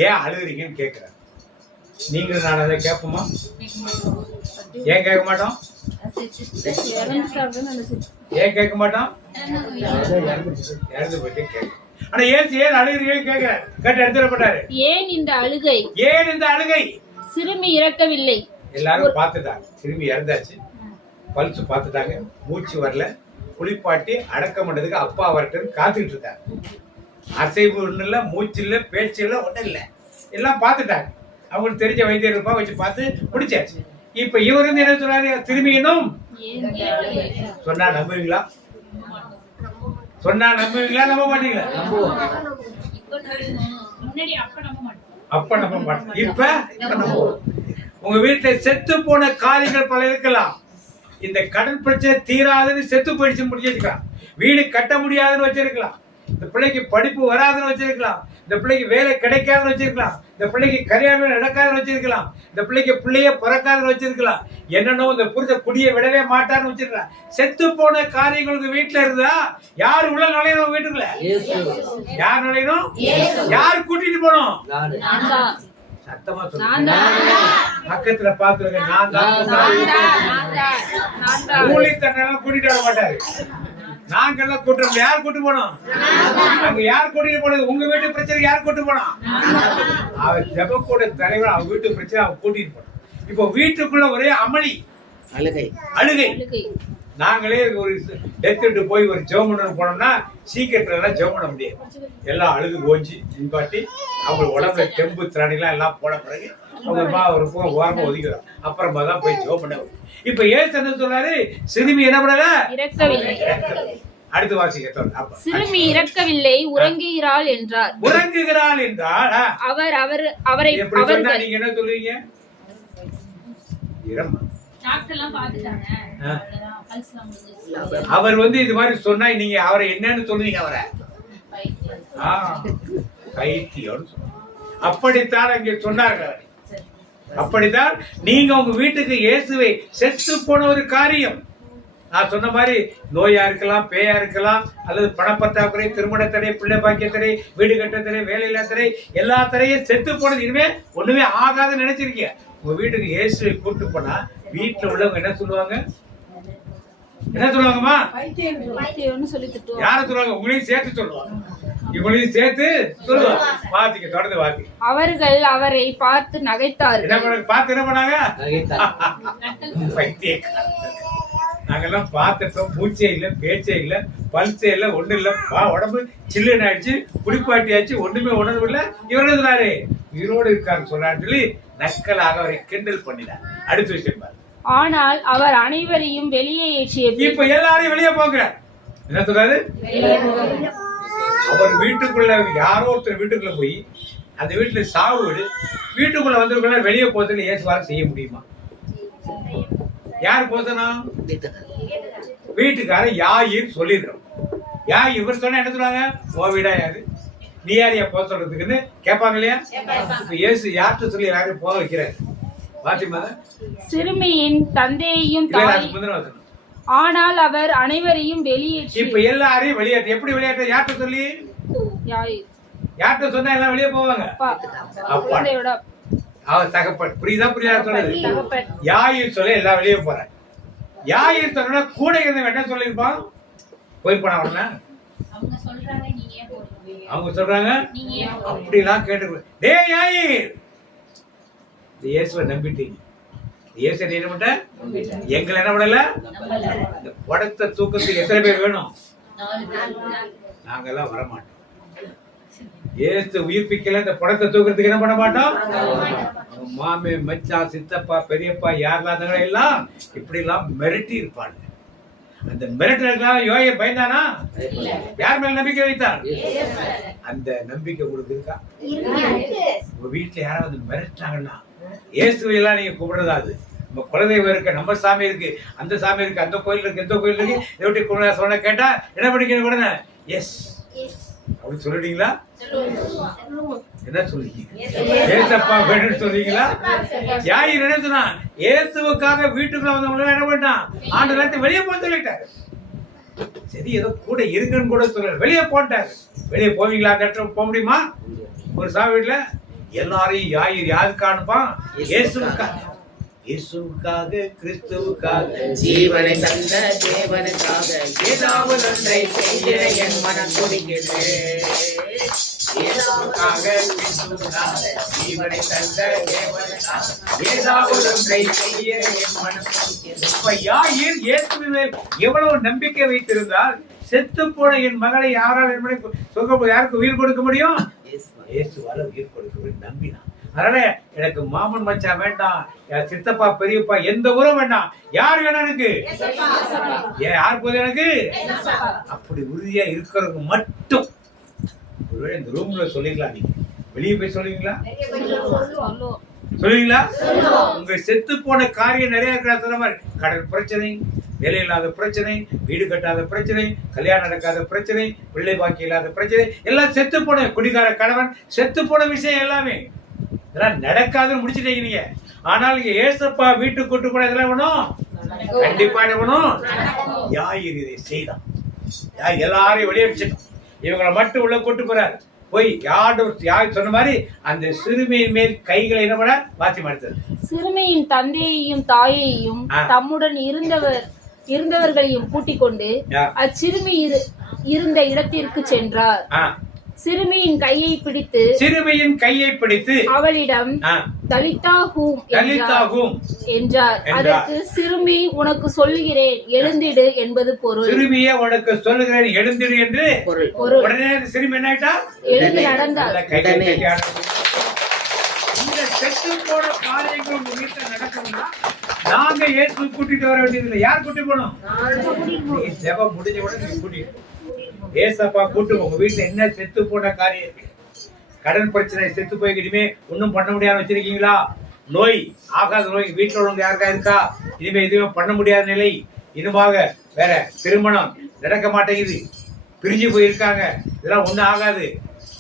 ஏன் அழுகுறீங்கன்னு கேட்கிறார். நீங்க நான் அதை கேட்போமா? ஏன் கேட்க மாட்டோம்? ஏன் கேட்க மாட்டோம்? இறந்து போயிட்டு கேட்க. ஆனா ஏன் அழுகிறீங்கன்னு கேட்கிற. கேட்டு எடுத்துடப்பட்டாரு. ஏன் இந்த அழுகை? சிறுமி இறக்கவில்லை. எல்லாரும் பார்த்துட்டாங்க. சிறுமி இறந்தாச்சு. பல்ஸ் பார்த்துட்டாங்க. மூச்சு வரல. குளிப்பாட்டி அடக்கம் பண்றதுக்கு அப்பா வரட்டுன்னு காத்துக்கிட்டு இருக்காங்க. அசைவு ஒண்ணு இல்ல, மூச்சு இல்ல, பேச்சு இல்ல, ஒன்றும் இல்ல. எல்லாம் பார்த்துட்டாங்க. அவங்களுக்கு தெரிஞ்ச வைத்தியர் இருப்பா வச்சு பார்த்து முடிச்சாச்சு. இப்ப இவர் வந்து என்ன சொல்றாரு? திரும்பியணும் சொன்னா நம்புவீங்களா? நம்ப மாட்டீங்களா? அப்ப நம்ப மாட்டோம். இப்ப உங்க வீட்டுல செத்து போன காரியங்கள் பல இருக்கலாம். இந்த கடன் பிரச்சனை தீராதுன்னு செத்து போயிடுச்சு முடிச்சிருக்கலாம். வீடு கட்ட முடியாதுன்னு வச்சிருக்கலாம். இந்த பிள்ளைக்கு படிப்பு வராதுன்னு வச்சிருக்கலாம். இந்த பிள்ளைக்கு வேலை கிடைக்காதுன்னு வச்சிருக்கலாம். இந்த பிள்ளைக்கு கல்யாணம் நடக்காதுன்னு வச்சிருக்கலாம். இந்த பிள்ளைக்கு பிள்ளைய பிறக்காதுன்னு வச்சிருக்கலாம். என்னன்னோ இந்த புரித குடியை விடவே மாட்டான்னு வச்சிருக்கலாம். செத்து போன காரியங்களுக்கு வீட்டுல இருந்தா யாரு உள்ள நுழையணும்? வீட்டுக்குள்ள யார் நுழையணும்? யார் கூட்டிட்டு போனோம்? சத்தமா சொல்லுங்க. பக்கத்துல பாத்துருங்க. நான் தான் கூலி தண்ணெல்லாம் கூட்டிட்டு வர மாட்டாரு. நாங்கெல்லாம் கூட்டுறோம். யார் கூட்டு போனோம்? அங்க யார் கூட்டிட்டு போனது? உங்க வீட்டு பிரச்சனை யார் கூட்டு போனோம்? அவர் ஜெபக்கூட தலைவர். அவங்க வீட்டு பிரச்சனை அவங்க கூட்டிட்டு போனோம். இப்போ வீட்டுக்குள்ள ஒரே அமளி, அழுகை. நாங்களே ஒரு டெத்துட்டு போய் ஒரு ஜெபம் பண்ண போனோம்னா சீக்கிரத்துல எல்லாம் ஜெபம் பண்ண முடியாது. எல்லாம் அழுது ஓஞ்சி நிப்பாட்டி அவங்க உடம்புல தெம்பு திராணிலாம் எல்லாம் போன பிறகு அவங்க ஒரு ஓரமா ஒதுக்கிறோம். அப்புறமா தான் போய் ஜெபம் பண்ண. இப்ப ஏசு என்ன சொல்றாரு? சிறுமி என்ன பண்ணல? அடுத்து வாசிக்க. சிறுமி இறக்கவில்லை, உறங்குகிறாள் என்றார். அவரை நீங்க என்ன சொல்றீங்க? அவர் வந்து இது மாதிரி சொன்னா நீங்க அவரை என்னன்னு சொல்றீங்க? அவரை பைத்தியம். அப்படித்தான் அங்கே சொன்னார்கள். அப்படித்தான் நீங்க உங்க வீட்டுக்கு இயேசுவை செத்து போன ஒரு காரியம். நான் சொன்ன மாதிரி நோயா இருக்கலாம், பேயா இருக்கலாம், அல்லது பணப்பற்றாக்குறை, திருமண தடை, பிள்ளை பாக்கிய தடை, வீடு கட்ட தடை, வேலையில்லா தடை, எல்லா தடையும் செத்து போனது. இனிமே ஒண்ணுமே ஆகாதுன்னு நினைச்சிருக்கீங்க. உங்க வீட்டுக்கு இயேசுவை கூப்பிட்டு போனா வீட்டுல உள்ளவங்க என்ன சொல்லுவாங்க? என்ன சொல்லுவாங்கம்மா? யார சொல்லுவாங்க? உங்களையும் சேர்த்து சொல்லுவாங்க. இவங்களையும் சேர்த்து சொல்லுவாங்க. வாசிக்க, தொடர்ந்து வாசி. அவர்கள் அவரை பார்த்து நகைத்தார்கள். என்ன பண்ணாங்க? நாங்கெல்லாம் பார்த்துட்டோம். மூச்சே இல்ல, பேச்சே இல்ல, பல்சே இல்ல, ஒண்ணு இல்ல. உடம்பு சில்லுன்னு ஆயிடுச்சு, குடிப்பாட்டியாச்சு, ஒண்ணுமே உணர்வு இல்ல. இவர் சொன்னாரு உயிரோடு இருக்காரு சொல்றான்னு சொல்லி நக்கலாக அவரை கிண்டல் பண்ணினார். அடுத்து வச்சிருப்பாரு. ஆனால் அவர் அனைவரையும் வெளியே ஏற்றிய. இப்ப எல்லாரையும் வெளியே போகிறார். என்ன சொல்றாரு? அவர் வீட்டுக்குள்ள யாரோ ஒருத்தர் வீட்டுக்குள்ள போய் அந்த வீட்டுல சாவு வீடு. வீட்டுக்குள்ள வந்திருக்கோம், வெளியே போறதுக்கு இயேசுவால செய்ய முடியுமா? யார் போத்தணும்? வீட்டுக்காரர் யாயிர் சொல்லிடுறோம். இவர் சொன்னா என்ன சொல்லுவாங்க? ஓ வீடா யாரு, நீ யாரையா போக சொல்றதுக்குன்னு கேட்பாங்க இல்லையா? இப்ப இயேசு யார்கிட்ட சொல்லி யாரையும் போக வைக்கிறாரு? பாத்திமா, சிறுமியின் தந்தையையும் ஆனால் அவர் அனைவரையும் வெளியேற்றி. இப்ப எல்லாரையும் வெளியேற்ற. எப்படி வெளியேற்ற? யார்கிட்ட சொல்லி? யார்கிட்ட சொன்னா எல்லாம் வெளியே போவாங்க? அவர் தகப்பன். புரியுதா? புரியாத சொல்றது? யாயிர் சொல்ல எல்லாம் வெளியே போற. யாயிர் சொன்னா கூட இருந்த என்ன சொல்லிருப்பான்? போய் போனா உடனே அவங்க சொல்றாங்க அப்படிலாம் கேட்டு, டே யாயிர், இயேசுவை நம்பிட்டீங்க, இயேசு என்ன பண்ண, எங்களை என்ன பண்ணல? இந்த படத்தை தூக்கத்துக்கு எத்தனை பேர் வேணும்? நாங்கெல்லாம் வரமாட்டோம். இயேசு உயிர்ப்பிக்கல, இந்த படத்தை தூக்கிறதுக்கு என்ன பண்ண மாட்டோம்? மாமே, மச்சான், சித்தப்பா, பெரியப்பா யாரெல்லாம் எல்லாம் இப்படி எல்லாம் மிரட்டி இருப்பாங்க. அந்த மிரட்டலாம் யோய பயந்தானா? யார் மேல நம்பிக்கை வைத்தார்? அந்த நம்பிக்கை உங்களுக்கு இருக்கா? உங்க வீட்டுல யாராவது மிரட்டாங்கன்னா இயேசுவை எல்லாம் நீங்க கூப்பிடுறதாது. நம்ம குலதெய்வம் இருக்கு, நம்ம சாமி இருக்கு, அந்த சாமி இருக்கு, அந்த கோயில் இருக்கு, இந்த கோயில் இருக்கு, எப்படி சொன்ன கேட்டா என்ன பண்ணிக்க உடனே எஸ் அப்படி சொல்லிட்டீங்களா? என்ன சொல்றீங்க? ஏசப்பா வேணும்னு சொல்றீங்களா? யாயிர் என்ன சொன்னா? இயேசுவுக்காக வீட்டுக்குள்ள வந்தவங்க என்ன பண்ணான்? ஆண்டு நேரத்தை வெளியே போக சொல்லிட்டாரு. சரி, ஏதோ கூட இருக்குன்னு கூட சொல்ல, வெளியே போட்டாரு. வெளியே போவீங்களா? அந்த இடத்துல போக முடியுமா? ஒரு சாமி வீட்டுல எல்லாரையும் யாயிர் யாருக்கு அனுப்பான்? இயேசுவுக்காக. இயேசுவுக்காக, கிறிஸ்துவுக்காக, ஜீவனை தந்த தேவனுக்காக ஏதாவது ஒன்றை செய்ய என் மனம் துடிக்குது. இயேசுவுக்காக, கிறிஸ்துவுக்காக, ஜீவனை தந்த தேவனுக்காக ஏதாவது ஒன்றை செய்ய என் மனம் துடிக்குது. இப்ப யாயிர் இயேசுவின் எவ்வளவு நம்பிக்கை வைத்திருந்தால், செத்து போன என் மகளை யாரால் யாருக்கு உயிர் கொடுக்க முடியும்? இயேசுவால உயிர் கொடுக்க முடியும் நம்பினான். அதனால எனக்கு மாமன் மச்சான் வேண்டாம், சித்தப்பா பெரியப்பா எந்த உறவும் வேண்டாம். யார் வேணும் எனக்கு? யார் போது எனக்கு? அப்படி உறுதியா இருக்கிறவங்க மட்டும். ஒருவேளை இந்த ரூம்ல சொல்லிக்கலாம், நீங்க வெளியே போய் சொல்லுவீங்களா? சொல்லுவீங்களா? உங்க செத்து போன காரியம் நிறைய இருக்கிற சொன்ன மாதிரி, கடன் பிரச்சனை, வேலை இல்லாத பிரச்சனை, வீடு கட்டாத பிரச்சனை, கல்யாணம் நடக்காத பிரச்சனை, பிள்ளை பாக்கி இல்லாத பிரச்சனை, எல்லாம் செத்து போன குடிகார கணவன், செத்து போன விஷயம் எல்லாமே இதெல்லாம் நடக்காதுன்னு முடிச்சுட்டீங்க நீங்க. ஆனால் இங்க ஏசப்பா வீட்டுக்கு கூட்டு போன இதெல்லாம் வேணும், கண்டிப்பா வேணும். யாயிர் இதை செய்தான். எல்லாரையும் வெளியே வச்சுட்டோம், இவங்களை மட்டும் உள்ள கூட்டு போறாரு. போய் யார் சொன்ன மாதிரி அந்த சிறுமியின் மேல் கைகளை என்ன பண்ண வாத்தி மாடுத்தது. சிறுமியின் தந்தையையும் தாயையும் தம்முடன் இருந்தவர்களையும் கூட்டிக் கொண்டு அச்சிறுமி இருந்த இடத்திற்கு சென்றார். சிறுமியின் கையை பிடித்து அவளிடம் தலித்தாகும் என்றார். அதற்கு சிறுமி உனக்கு சொல்லுகிறேன் எழுந்திடு என்பது பொருள். சிறுமியே உனக்கு சொல்லுகிறேன் எழுந்திடு என்று பொருள். உடனே சிறுமி என்ன ஆயிட்டா? எழுந்து நடந்தார். இந்த செத்து போன காரியங்கள் உங்க வீட்டுல நடக்கணும்னா நாங்க இயேசு கூட்டிட்டு வர வேண்டியதில்லை. யார் கூட்டி போனோம்? ஜெபம் முடிஞ்ச உடனே நீங்க கூட்டிட்டு ஏசப்பா கூட்டு. உங்க வீட்டுல என்ன செத்து போன காரியம் இருக்கு? கடன் பிரச்சனை, செத்து போய் இனிமே ஒன்னும் பண்ண முடியாம வச்சிருக்கீங்களா? நோய், ஆகாத நோய் வீட்டுல உள்ளவங்க யாருக்கா இருக்கா? இனிமே எதுவுமே பண்ண முடியாத நிலை, இனிமாக வேற திருமணம் நடக்க மாட்டேங்குது, பிரிஞ்சு போயிருக்காங்க, இதெல்லாம் ஒண்ணும் ஆகாது,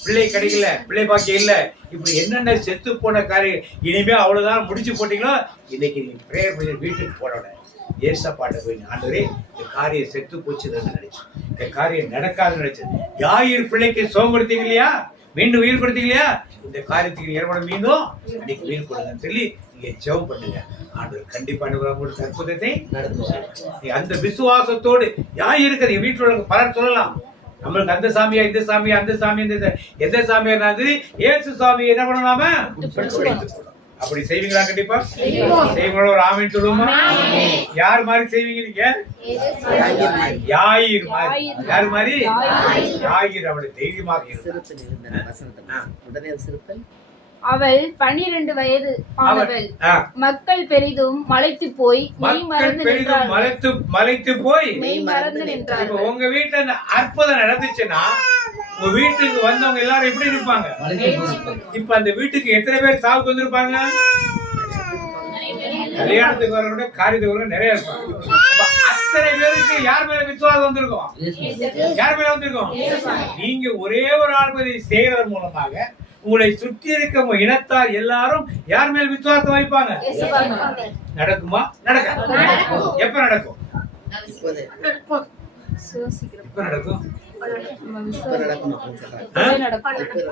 பிள்ளை கிடைக்கல, பிள்ளை பாக்கியம் இல்ல, இப்படி என்னென்ன செத்து போன காரியம் இனிமே அவ்வளவுதான் முடிச்சு போட்டீங்களோ, இன்னைக்கு நீங்க பிரேயர் பண்ணி வீட்டுக்கு போனோட ஏசப்பாட்ட போய், ஆண்டவரே இந்த காரியம் செத்து போச்சுன்னு நினைச்சேன், இந்த காரியம் நடக்காதுன்னு நினைச்சேன். யாயிர் பிள்ளைக்கு சோகம் கொடுத்தீங்க இல்லையா? மீண்டும் உயிர் கொடுத்தீங்க இல்லையா? இந்த காரியத்துக்கு ஏற்பட மீண்டும் இன்னைக்கு உயிர் கொடுங்கன்னு சொல்லி நீங்க ஜெபம் பண்ணுங்க. ஆண்டவர் கண்டிப்பா உங்களுக்கு அற்புதத்தை நடத்துவார். அந்த விசுவாசத்தோடு யாயிருக்கு வீட்டில் உள்ள பலர் சொல்லலாம், நம்மளுக்கு அந்த சாமியா இந்த சாமியா அந்த சாமி எந்த சாமியா இருந்தாலும் ஏசு சாமி என்ன பண்ணலாம அப்படி செய்வீங்களா? கண்டிப்பா செய்வீங்களா? ஒரு ஆமீன் சொல்லுவோமா? யார் மாதிரி செய்வீங்க நீங்க? யாயிர் மாதிரி. யார் மாதிரி? யாயிர். அவளை தைரியமாக அவள் 12 வயது ஆனவள். மக்கள் பெரிதும் மலைத்து போய் மெய் மறந்து நின்றார்கள். உங்க வீட்டுல அந்த அற்புதம் நடந்துச்சுன்னா உங்க வீட்டுக்கு வந்தவங்க எல்லாரும் எப்படி இருப்பாங்க? இப்ப அந்த வீட்டுக்கு எத்தனை பேர் சாவுக்கு வந்திருப்பாங்க? கல்யாணத்துக்கு வரவங்க காரியத்துக்கு வரவங்க நிறைய இருப்பாங்க. அத்தனை பேருக்கு யார் மேல விசுவாசம் வந்திருக்கும்? யார் மேல வந்திருக்கும்? நீங்க ஒரே ஒரு ஆள்பதி செய்யறது மூலமாக உங்களை சுற்றி இருக்க உங்க இனத்தார் எல்லாரும் யார் மேல் விசுவாசம் வைப்பாங்க? நடக்குமா? நடக்கும். எப்ப நடக்கும்? எப்ப நடக்கும்?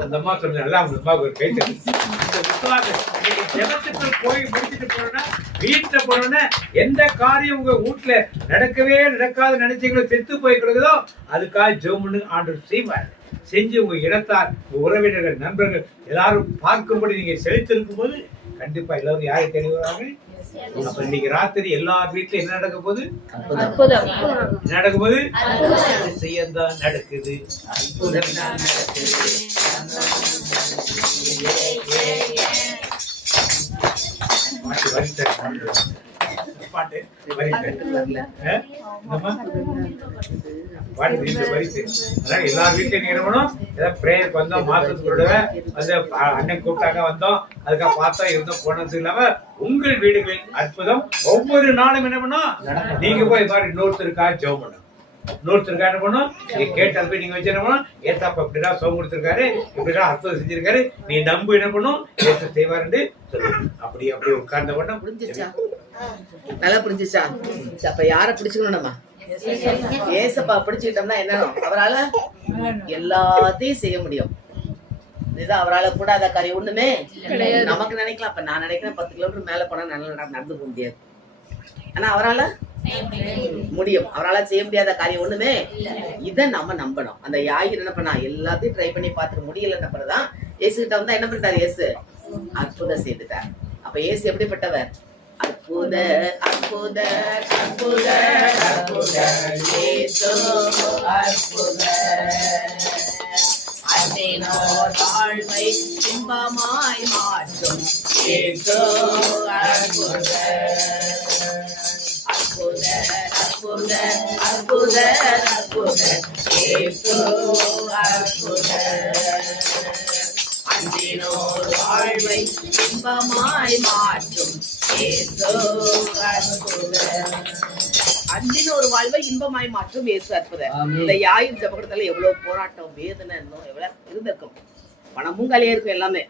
அந்த அம்மா சொன்ன நல்லா ஒரு கை தட்டு. ஜெபத்துக்கு போய் முடிச்சுட்டு போனா வீட்டுல போனோன்னா எந்த காரியம் உங்க வீட்டுல நடக்கவே நடக்காது நினைச்சீங்களோ, செத்து போய் கிடக்குதோ அதுக்காக ஜெபம் பண்ணி ஆண்டவர் செய்வார். செஞ்சு உங்க இனத்தார், உங்க உறவினர்கள், நண்பர்கள் எல்லாரும் பார்க்கும்படி நீங்க செலுத்திருக்கும் போது கண்டிப்பா எல்லாரும் யாரை தெரிவாங்க. அப்ப இன்னைக்கு ராத்திரி எல்லா வீட்டுல என்ன நடக்க போகுது? என்ன நடக்க போகுது? செய்யத்தான் நடக்குது. பாட்டு எல்லா வீட்லயும் நீங்க இருக்கணும். ஏதாவது பிரேயருக்கு வந்தோம், மாசத்துக்கு வந்து அண்ணன் கூப்பிட்டாங்க வந்தோம், அதுக்காக பார்த்தா இருந்தோம் போனது இல்லாம உங்கள் வீடுகளில் அற்புதம் ஒவ்வொரு நாளும் என்ன பண்ணும்? நீங்க போய் பாரு இன்னொருத்தருக்காக ஜெபம் பண்ணும். இன்னொருத்தருக்காக என்ன பண்ணும்? நீங்க கேட்டால் போய் நீங்க வச்சு என்ன பண்ணும்? ஏசாப்பா இப்படிதான் சோகம் கொடுத்திருக்காரு, இப்படிதான் அற்புதம் செஞ்சிருக்காரு, நீ நம்பு என்ன பண்ணும்? ஏச செய்வாருன்னு சொல்லுங்க. அப்படி உட்கார்ந்த உடனே புரிஞ்சுச்சா? நல்லா புரிஞ்சுச்சா? அப்ப யார பிடிச்சுக்கணும்? நம்ம ஏசப்பா பிடிச்சுக்கிட்டோம்னா என்ன? அவரால எல்லாத்தையும் செய்ய முடியும். இதுதான் அவரால கூடாத காரியம் ஒண்ணுமே நமக்கு நினைக்கலாம். அப்ப நான் நினைக்கிறேன் 10 கிலோமீட்டர் மேல போனா நடந்து போக முடியாது. ஆனா அவரால முடியும். அவரால செய்ய முடியாத காரியம் ஒண்ணுமே. இத நம்ம நம்பணும். அந்த யாயிர் என்ன பண்ணா? எல்லாத்தையும் ட்ரை பண்ணி பார்த்துட்டு முடியலன்னு பிறகுதான் ஏசு கிட்ட வந்தா என்ன பண்ணிட்டாரு? ஏசு அற்புதம் செய்துட்டார். அப்ப ஏசு எப்படிப்பட்டவர்? அற்புத அற்புத அற்புத அற்புத ஏசு அற்புத. அன்பினோர் வாழ்வை இன்பமாய் மாற்றும் ஏசு அற்புத. அற்புத அற்புத அற்புத அற்புத ஏசு அற்புத. அன்பினோர் வாழ்வை இன்பமாய் மாற்றும் ஏசு அற்புத. அன்பினோர் வாழ்வை இன்பமாய் மாற்றும் ஏசு அற்புத. இந்த யாயிர் ஜெபக்கூடத்துல எவ்வளவு போராட்டம், வேதனை இன்னும் எவ்வளவு இருந்திருக்கும். பணமும் கலையா இருக்கும் எல்லாமே.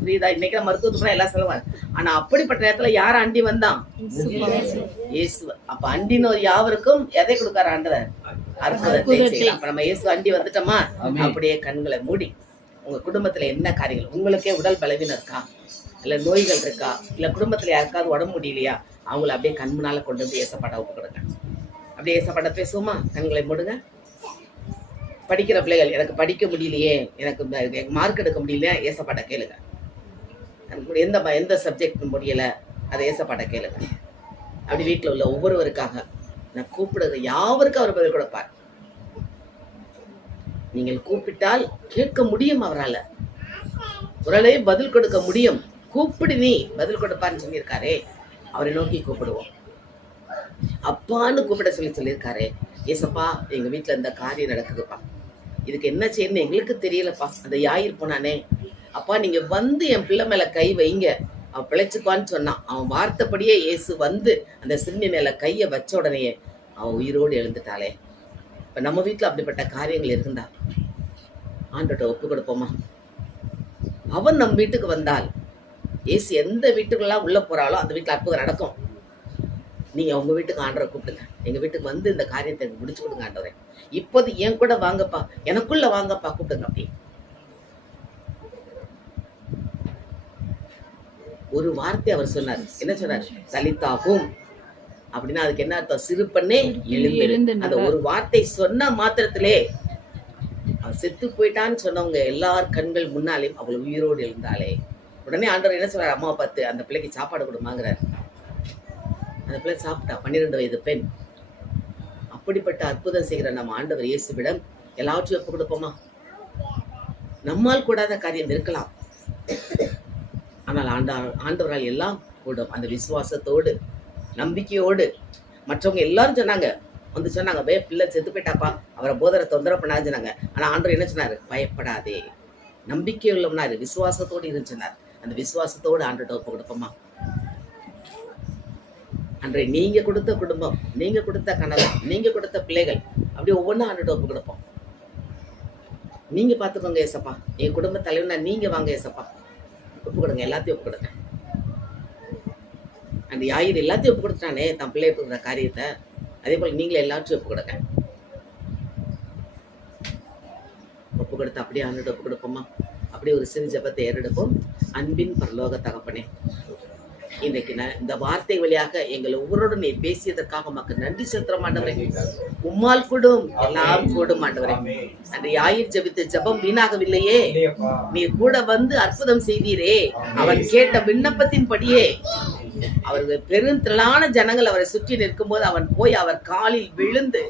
புரியுதா? இன்னைக்கு மருத்துவத்துக்கு எல்லாம் செலவாரு. ஆனா அப்படிப்பட்ட நேரத்துல யார அண்டி வந்தான்? இயேசு. அப்ப அண்டினோர் யாவருக்கும் எதை கொடுக்காரு ஆண்டவர்? அற்புதத்தை செய்யலாம். அப்ப நம்ம இயேசு அண்டி வந்துட்டோமா? அப்படியே கண்களை மூடி உங்க குடும்பத்துல என்ன காரியங்கள், உங்களுக்கே உடல் பலவீனம் இருக்கா, இல்ல நோய்கள் இருக்கா, இல்ல குடும்பத்துல யாருக்காவது உடம்பு முடியலையா, அவங்கள அப்படியே கண் முன்னால கொண்டு வந்து ஏசப்பாட்ட ஒப்பு கொடுங்க. அப்படியே ஏசப்பாட்ட பேசுவோமா? கண்களை மூடுங்க. படிக்கிற பிள்ளைகள், எனக்கு படிக்க முடியலையே, எனக்கு மார்க் எடுக்க முடியலையா, ஏசப்பாட்ட கேளுங்க. எனக்கு எந்த சப்ஜெக்ட் முடியல, அதை ஏசப்பாட்ட கேளுங்க. அப்படி வீட்டுல உள்ள ஒவ்வொருவருக்காக நான் கூப்பிடுறது யாவருக்கும் அவர் பதில் கொடுப்பார். நீங்கள் கூப்பிட்டால் கேட்க முடியும். அவரால குரலே பதில் கொடுக்க முடியும். கூப்பிடு நீ பதில் கொடுப்பான்னு சொல்லியிருக்காரே, அவரை நோக்கி கூப்பிடுவோம். அப்பான்னு கூப்பிட சொல்லியிருக்காரே, ஏசப்பா எங்க வீட்டுல இந்த காரியம் நடக்குதுப்பா, இதுக்கு என்ன செய்யணும்னு எங்களுக்கு தெரியலப்பா. அந்த யாயிர் போனானே, அப்பா நீங்க வந்து என் பிள்ளை மேல கை வைங்க, அவன் பிழைச்சுப்பான்னு சொன்னான். அவன் வார்த்தைப்படியே இயேசு வந்து அந்த சிறுமி மேல கையை வச்ச உடனேயே அவன் உயிரோடு எழுந்துட்டாளே. இப்ப நம்ம வீட்டுல அப்படிப்பட்ட காரியங்கள் இருந்தா ஆண்டோட்ட ஒப்பு கொடுப்போமா? அவன் நம் வீட்டுக்கு வந்தால், இயேசு எந்த வீட்டுக்குள்ளலாம் உள்ள போறாளோ அந்த வீட்டுல அற்புதம் நடக்கும். நீங்க உங்க வீட்டுக்கு ஆண்டவரை கூப்பிடுங்க, எங்க வீட்டுக்கு வந்து இந்த காரியத்தை முடிச்சு கொடுங்க ஆண்டவரை, இப்போது என் கூட வாங்கப்பா, எனக்குள்ள வாங்கப்பா, கூப்பிடுங்க. அப்படி ஒரு வார்த்தை அவர் சொன்னார். என்ன சொன்னார்? தலித்தாகும் அப்படின்னா அதுக்கு என்ன அர்த்தம்? சிறு பண்ணே எழுந்து. அந்த ஒரு வார்த்தை சொன்ன மாத்திரத்திலே அவன் செத்து போயிட்டான்னு சொன்னவங்க எல்லார் கண்கள் முன்னாலே அவள் உயிரோடு எழுந்தாலே. உடனே ஆண்டவர் என்ன சொல்றாரு? அம்மாவை பார்த்து அந்த பிள்ளைக்கு சாப்பாடு கொடுமாங்கிறார். அந்த பிள்ளை சாப்பிட்டா, 12 வயது பெண். அப்படிப்பட்ட அற்புதம் செய்கிற நம்ம ஆண்டவர் இயேசுவிடம் எல்லாவற்றையும் ஒப்பு கொடுப்போமா? நம்மால் கூடாத காரியம் இருக்கலாம், ஆனால் ஆண்டவரால் எல்லாம் கூடும். அந்த விசுவாசத்தோடு நம்பிக்கையோடு. மற்றவங்க எல்லாரும் சொன்னாங்க வந்து சொன்னாங்க, பிள்ளை செத்து போயிட்டாப்பா, அவரை போதரை தொந்தரவு பண்ணாதுன்னாங்க. ஆனா ஆண்டவர் என்ன சொன்னாரு? பயப்படாதே, நம்பிக்கை உள்ளவனாரு, விசுவாசத்தோடு இருந்துச்சுனார். அந்த விசுவாசத்தோடு ஆண்டவர்ட்ட ஒப்பு கொடுப்போமா? அன்றைய நீங்க கொடுத்த குடும்பம், நீங்க கொடுத்த கணவன், நீங்க கொடுத்த பிள்ளைகள், அப்படி ஒவ்வொன்றும் ஆண்டவர்ட்ட ஒப்பு கொடுப்போம். நீங்க பாத்துக்கோங்க ஏசப்பா, என் குடும்ப தலைவனா நீங்க வாங்க ஏசப்பா, ஒப்பு கொடுங்க, எல்லாத்தையும் ஒப்பு கொடுங்க. அந்த யாயிர் எல்லாத்தையும் ஒப்பு கொடுத்துட்டானே தன் பிள்ளை கொடுக்குற காரியத்தை, அதே போல நீங்களே எல்லாத்தையும் ஒப்பு கொடுங்க. ஒப்பு கொடுத்து அப்படியே ஆண்டவர்ட்ட ஒப்பு கொடுப்போமா? அப்படியே ஒரு சிறு ஜெபத்தை ஏறெடுப்போம். அன்பின் பரலோக தகப்பனே, இன்றைக்கு இந்த வார்த்தை வழியாக எங்கள் ஒவ்வொருடன் நீ பேசியதற்காக உமக்கு நன்றி செலுத்துறோம் ஆண்டவரே. உம்மால் கூடும் எல்லாம் கூடும் ஆண்டவரே. அன்று யாயிர் ஜெபித்த ஜெபம் வீணாகவில்லையே, நீ கூட வந்து அற்புதம் செய்தீரே. அவன் கேட்ட விண்ணப்பத்தின் படியே அவர்கள் பெருந்திரளான ஜனங்கள் அவரை சுற்றி நிற்கும் போது அவன் போய் அவர் காலில் விழுந்து,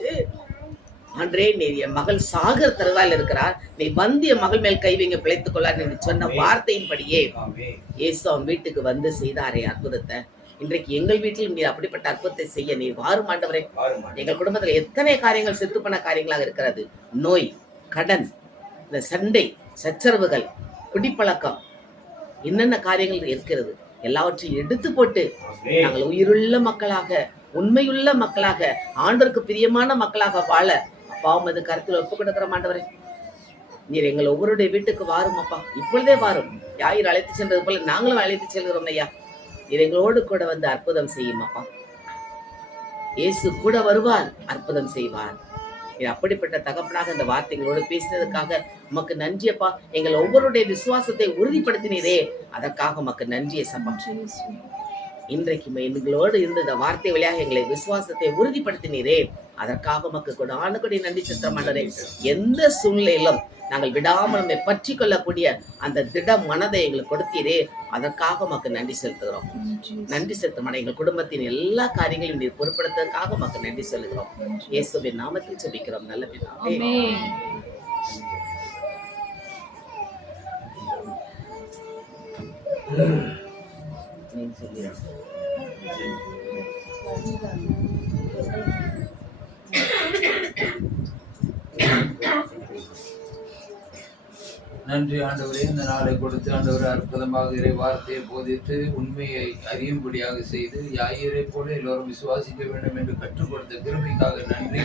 அன்றே நீ என் மகள் சாகர தருவாயில் இருக்கிறார், நீ வந்து என் மகள் மேல் கை வைங்க பிழைத்துக் கொள்ளார் என்று சொன்ன வார்த்தையின்படியே இயேசு அவன் வீட்டுக்கு வந்து செய்தாரே அற்புதத்தை. இன்றைக்கு எங்கள் வீட்டில் நீர் அப்படிப்பட்ட அற்புதத்தை செய்ய நீர் வாரும் ஆண்டவரே. எங்கள் குடும்பத்துல எத்தனை காரியங்கள் செத்து பண்ண காரியங்களாக இருக்கிறது. நோய், கடன், இந்த சண்டை, சச்சரவுகள், குடிப்பழக்கம், என்னென்ன காரியங்கள் இருக்கிறது எல்லாவற்றையும் எடுத்து போட்டு நாங்கள் உயிருள்ள மக்களாக, உண்மையுள்ள மக்களாக, ஆண்டவருக்கு பிரியமான மக்களாக வாழ அப்பாவும் அது கருத்தில் ஒப்பு கொடுக்கிற ஆண்டவரே. நீர் எங்கள் ஒவ்வொருடைய வீட்டுக்கு வாரும் அப்பா, இப்பொழுதே வாரும். யாயிர் அழைத்து சென்றது போல நாங்களும் அழைத்து செல்கிறோம் ஐயா. நீர் எங்களோடு கூட வந்து அற்புதம் செய்யும் அப்பா. இயேசு கூட வருவார், அற்புதம் செய்வார். அப்படிப்பட்ட தகப்பனாக இந்த வார்த்தைகளோடு பேசினதுக்காக உமக்கு நன்றி அப்பா. எங்கள் ஒவ்வொருடைய விசுவாசத்தை உறுதிப்படுத்தினீரே, அதற்காக உமக்கு நன்றி சப்பா. இன்றைக்கு எங்களோடு இருந்த இந்த வார்த்தை வழியாக எங்களை விசுவாசத்தை உறுதிப்படுத்தினீரே, அதற்காக உமக்கு கொடானுகொடி நன்றி செலுத்துறோம். எந்த சூழ்நிலையிலும் நாங்கள் விடாமல் நம்மை பற்றி கொள்ளக்கூடிய அந்த திட மனதை எங்களுக்கு கொடுத்தீரே, அதற்காக உமக்கு நன்றி செலுத்துகிறோம். நன்றி செலுத்தும் எங்கள் குடும்பத்தின் எல்லா காரியங்களையும் நீர் பொறுப்படுத்துவதற்காக உமக்கு நன்றி செலுத்துகிறோம். இயேசுவின் நாமத்தில் ஜெபிக்கிறோம் நல்ல பிதாவே. நன்றி ஆண்டவரே, இந்த நாளை கொடுத்து ஆண்டவரே அற்புதமாக இறை வார்த்தையை போதித்து உண்மையை அறியும்படியாக செய்து யாயிரை போல எல்லோரும் விசுவாசிக்க வேண்டும் என்று கற்றுக் கொடுத்த கிருபைக்காக நன்றி.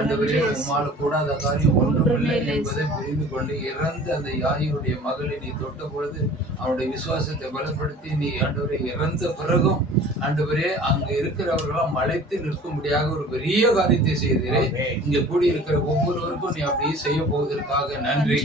ஆண்டவரே, உம்மால் கூடாத காரியம் ஒன்றுமில்லை என்பதை புரிந்து கொண்டு இறந்து அந்த யாயினுடைய மகளை நீ தொட்ட பொழுது அவனுடைய விசுவாசத்தை பலப்படுத்தி நீ ஆண்டவரே இறந்த பிறகும் ஆண்டவரே அங்கு இருக்கிறவர்களாம் அழைத்து நிற்கும்படியாக ஒரு பெரிய காரியத்தை செய்தீரே. இங்க கூடியிருக்கிற ஒவ்வொருவருக்கும் நீ அப்படியே செய்ய போவதற்காக நன்றி.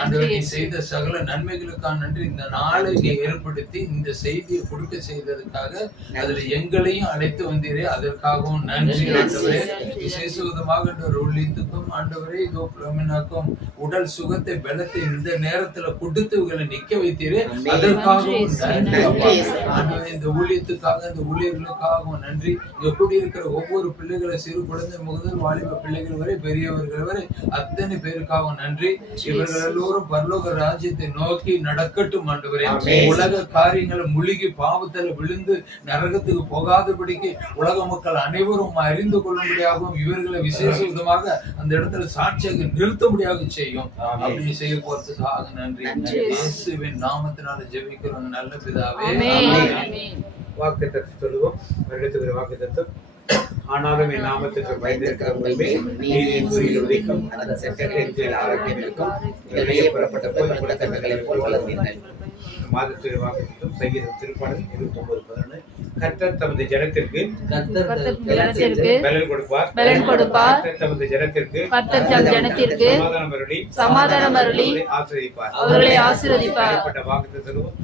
ஆண்டவரே, நீ செய்த சகல நன்மைகளுக்காக நன்றி. இந்த நாளை நீ ஏற்படுத்தி இந்த செய்தியை கொடுக்க செய்ததற்காக, அதுல எங்களையும் அழைத்து வந்தீரே, அதற்காகவும் நன்றி ஆண்டவரே. விசேஷ விதமாக ஊழியத்துக்கும் ஆண்டவரே இதோ பிரமினாக்கும் உடல் சுகத்தை பலத்தை இந்த நேரத்துல கொடுத்து இவங்களை நிக்க வைத்தீரே, அதற்காகவும் நன்றி அப்பா. ஆண்டவரே, இந்த ஊழியத்துக்காக இந்த ஊழியர்களுக்காகவும் நன்றி. இங்க கூடியிருக்கிற ஒவ்வொரு பிள்ளைகளை, சிறு குழந்தை முதல் வாலிப பிள்ளைகள் வரை பெரியவர்கள் வரை அத்தனை பேருக்காகவும் நன்றி. இவர்கள் எல்லோரும் பரலோக ராஜ்யத்தை நோக்கி நடக்கட்டும் ஆண்டவரே. உலக காரியங்களை முழுகி பாவத்தில் விழுந்து நரகத்துக்கு போகாதபடிக்கு உலக மக்கள் அனைவரும் அறிந்து கொள்ளும்படியாகவும் இவர்களை விசேஷ விதமாக அந்த இடத்துல சாட்சியாக நிறுத்தும்படியாக செய்யும். அப்படி செய்ய போறதுக்காக நன்றி. இயேசுவின் நாமத்தினால ஜெபிக்கிறோம் நல்ல பிதாவே. வாக்குத்தத்தம் சொல்லுவோம். வருடத்துக்கு வாக்குத்தத்தம். ஆனாலும் என் நாமத்துக்கு பயந்திருக்கிறவர்களுமே நீதியின் சூரியன் உதிக்கும், அந்த சட்டத்தின் ஆரோக்கியம் இருக்கும். புறப்பட்ட போய் போல் வளர்ந்தீர்கள். மாதத்துக்கு வாக்குத்தத்தம் சங்கீதம் திருப்பாடல் 29:11. கர்த்தர் தமது ஜனத்திற்கு பலன் கொடுப்பார். கர்த்தர் தமது ஜனத்திற்கு சமாதானம் அருளி ஆசீர்வதிப்பார். அவர்களை ஆசீர்வதிப்பார். வாக்குத்தத்தம் சொல்லுவோம்.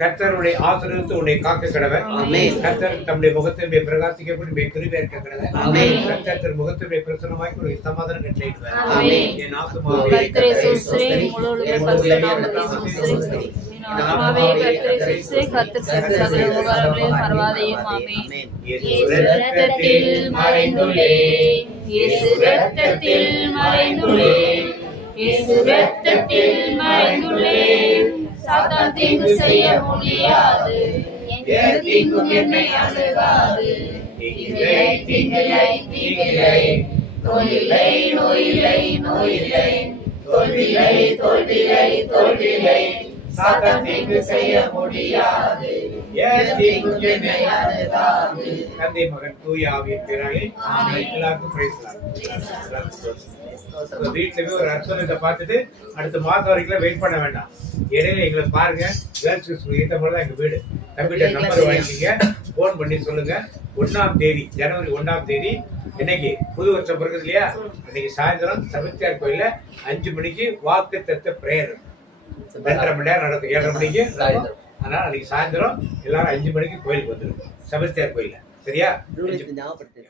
கர்த்தருடைய ஆசீர்வாதத்தை உன்னை காக்க கடவர். கர்த்தர் தம்முடைய முகத்திலே பிரகாசிக்கப்படும் கிருபை இருக்க கடவர். கர்த்தர் தன் முகத்திலே பிரசன்னமாய் ஒரு சமாதானம் கட்டளையிடுவார். என் ஆத்துமாவே கர்த்தரை ஸ்தோத்திரி, என் முழுமையுள்ள ஆத்துமாவே கர்த்தரை ஸ்தோத்திரி, இயேசு ரத்தத்தில் மறைந்துள்ளேன், இயேசு ரத்தத்தில் மறைந்துள்ளேன், இயேசு ரத்தத்தில் மறைந்துள்ளேன், சாத்தான் தீங்கு செய்ய முடியாது. எந்த தீங்கும் என்னை அணுகாது. தீங்கில்லை, தீங்கில்லை, தீங்கில்லை. நோயில்லை, நோயில்லை, நோயில்லை. தோல்வில்லை, தோல்வில்லை, தோல்வில்லை. சாத்தான் தீங்கு செய்ய முடியாது. எந்த தீங்கும் என்னை அணுகாது. தந்தை மகன் தூய ஆவியின் பேராலே எல்லாருக்கும் பிரைஸ் வீட்டுல ஒரு அற்புதத்தை பார்த்துட்டு அடுத்த மாதம் வரைக்கும் வெயிட் பண்ண வேண்டாம். இடையில எங்களை பாருங்க. கேர்ள்ஸ் ஏற்ற மாதிரி தான் எங்க வீடு. கம்ப்யூட்டர் நம்பர் வாங்கிக்கிங்க, போன் பண்ணி சொல்லுங்க. 1ஆம் தேதி ஜனவரி 1ஆம் தேதி இன்னைக்கு புது வருஷம் பிறகு இல்லையா, அன்னைக்கு சாயந்தரம் செபஸ்தியார் கோயில்ல 5 மணிக்கு வாக்கு தத்த பிரேயர் 2.5 மணி நேரம் நடக்கும். 7:30 மணிக்கு. அதனால அன்னைக்கு சாயந்தரம் எல்லாரும் 5 மணிக்கு கோயிலுக்கு வந்துடும், செபஸ்தியார் கோயில்ல. சரியா? ஞாபகப்படுத்தி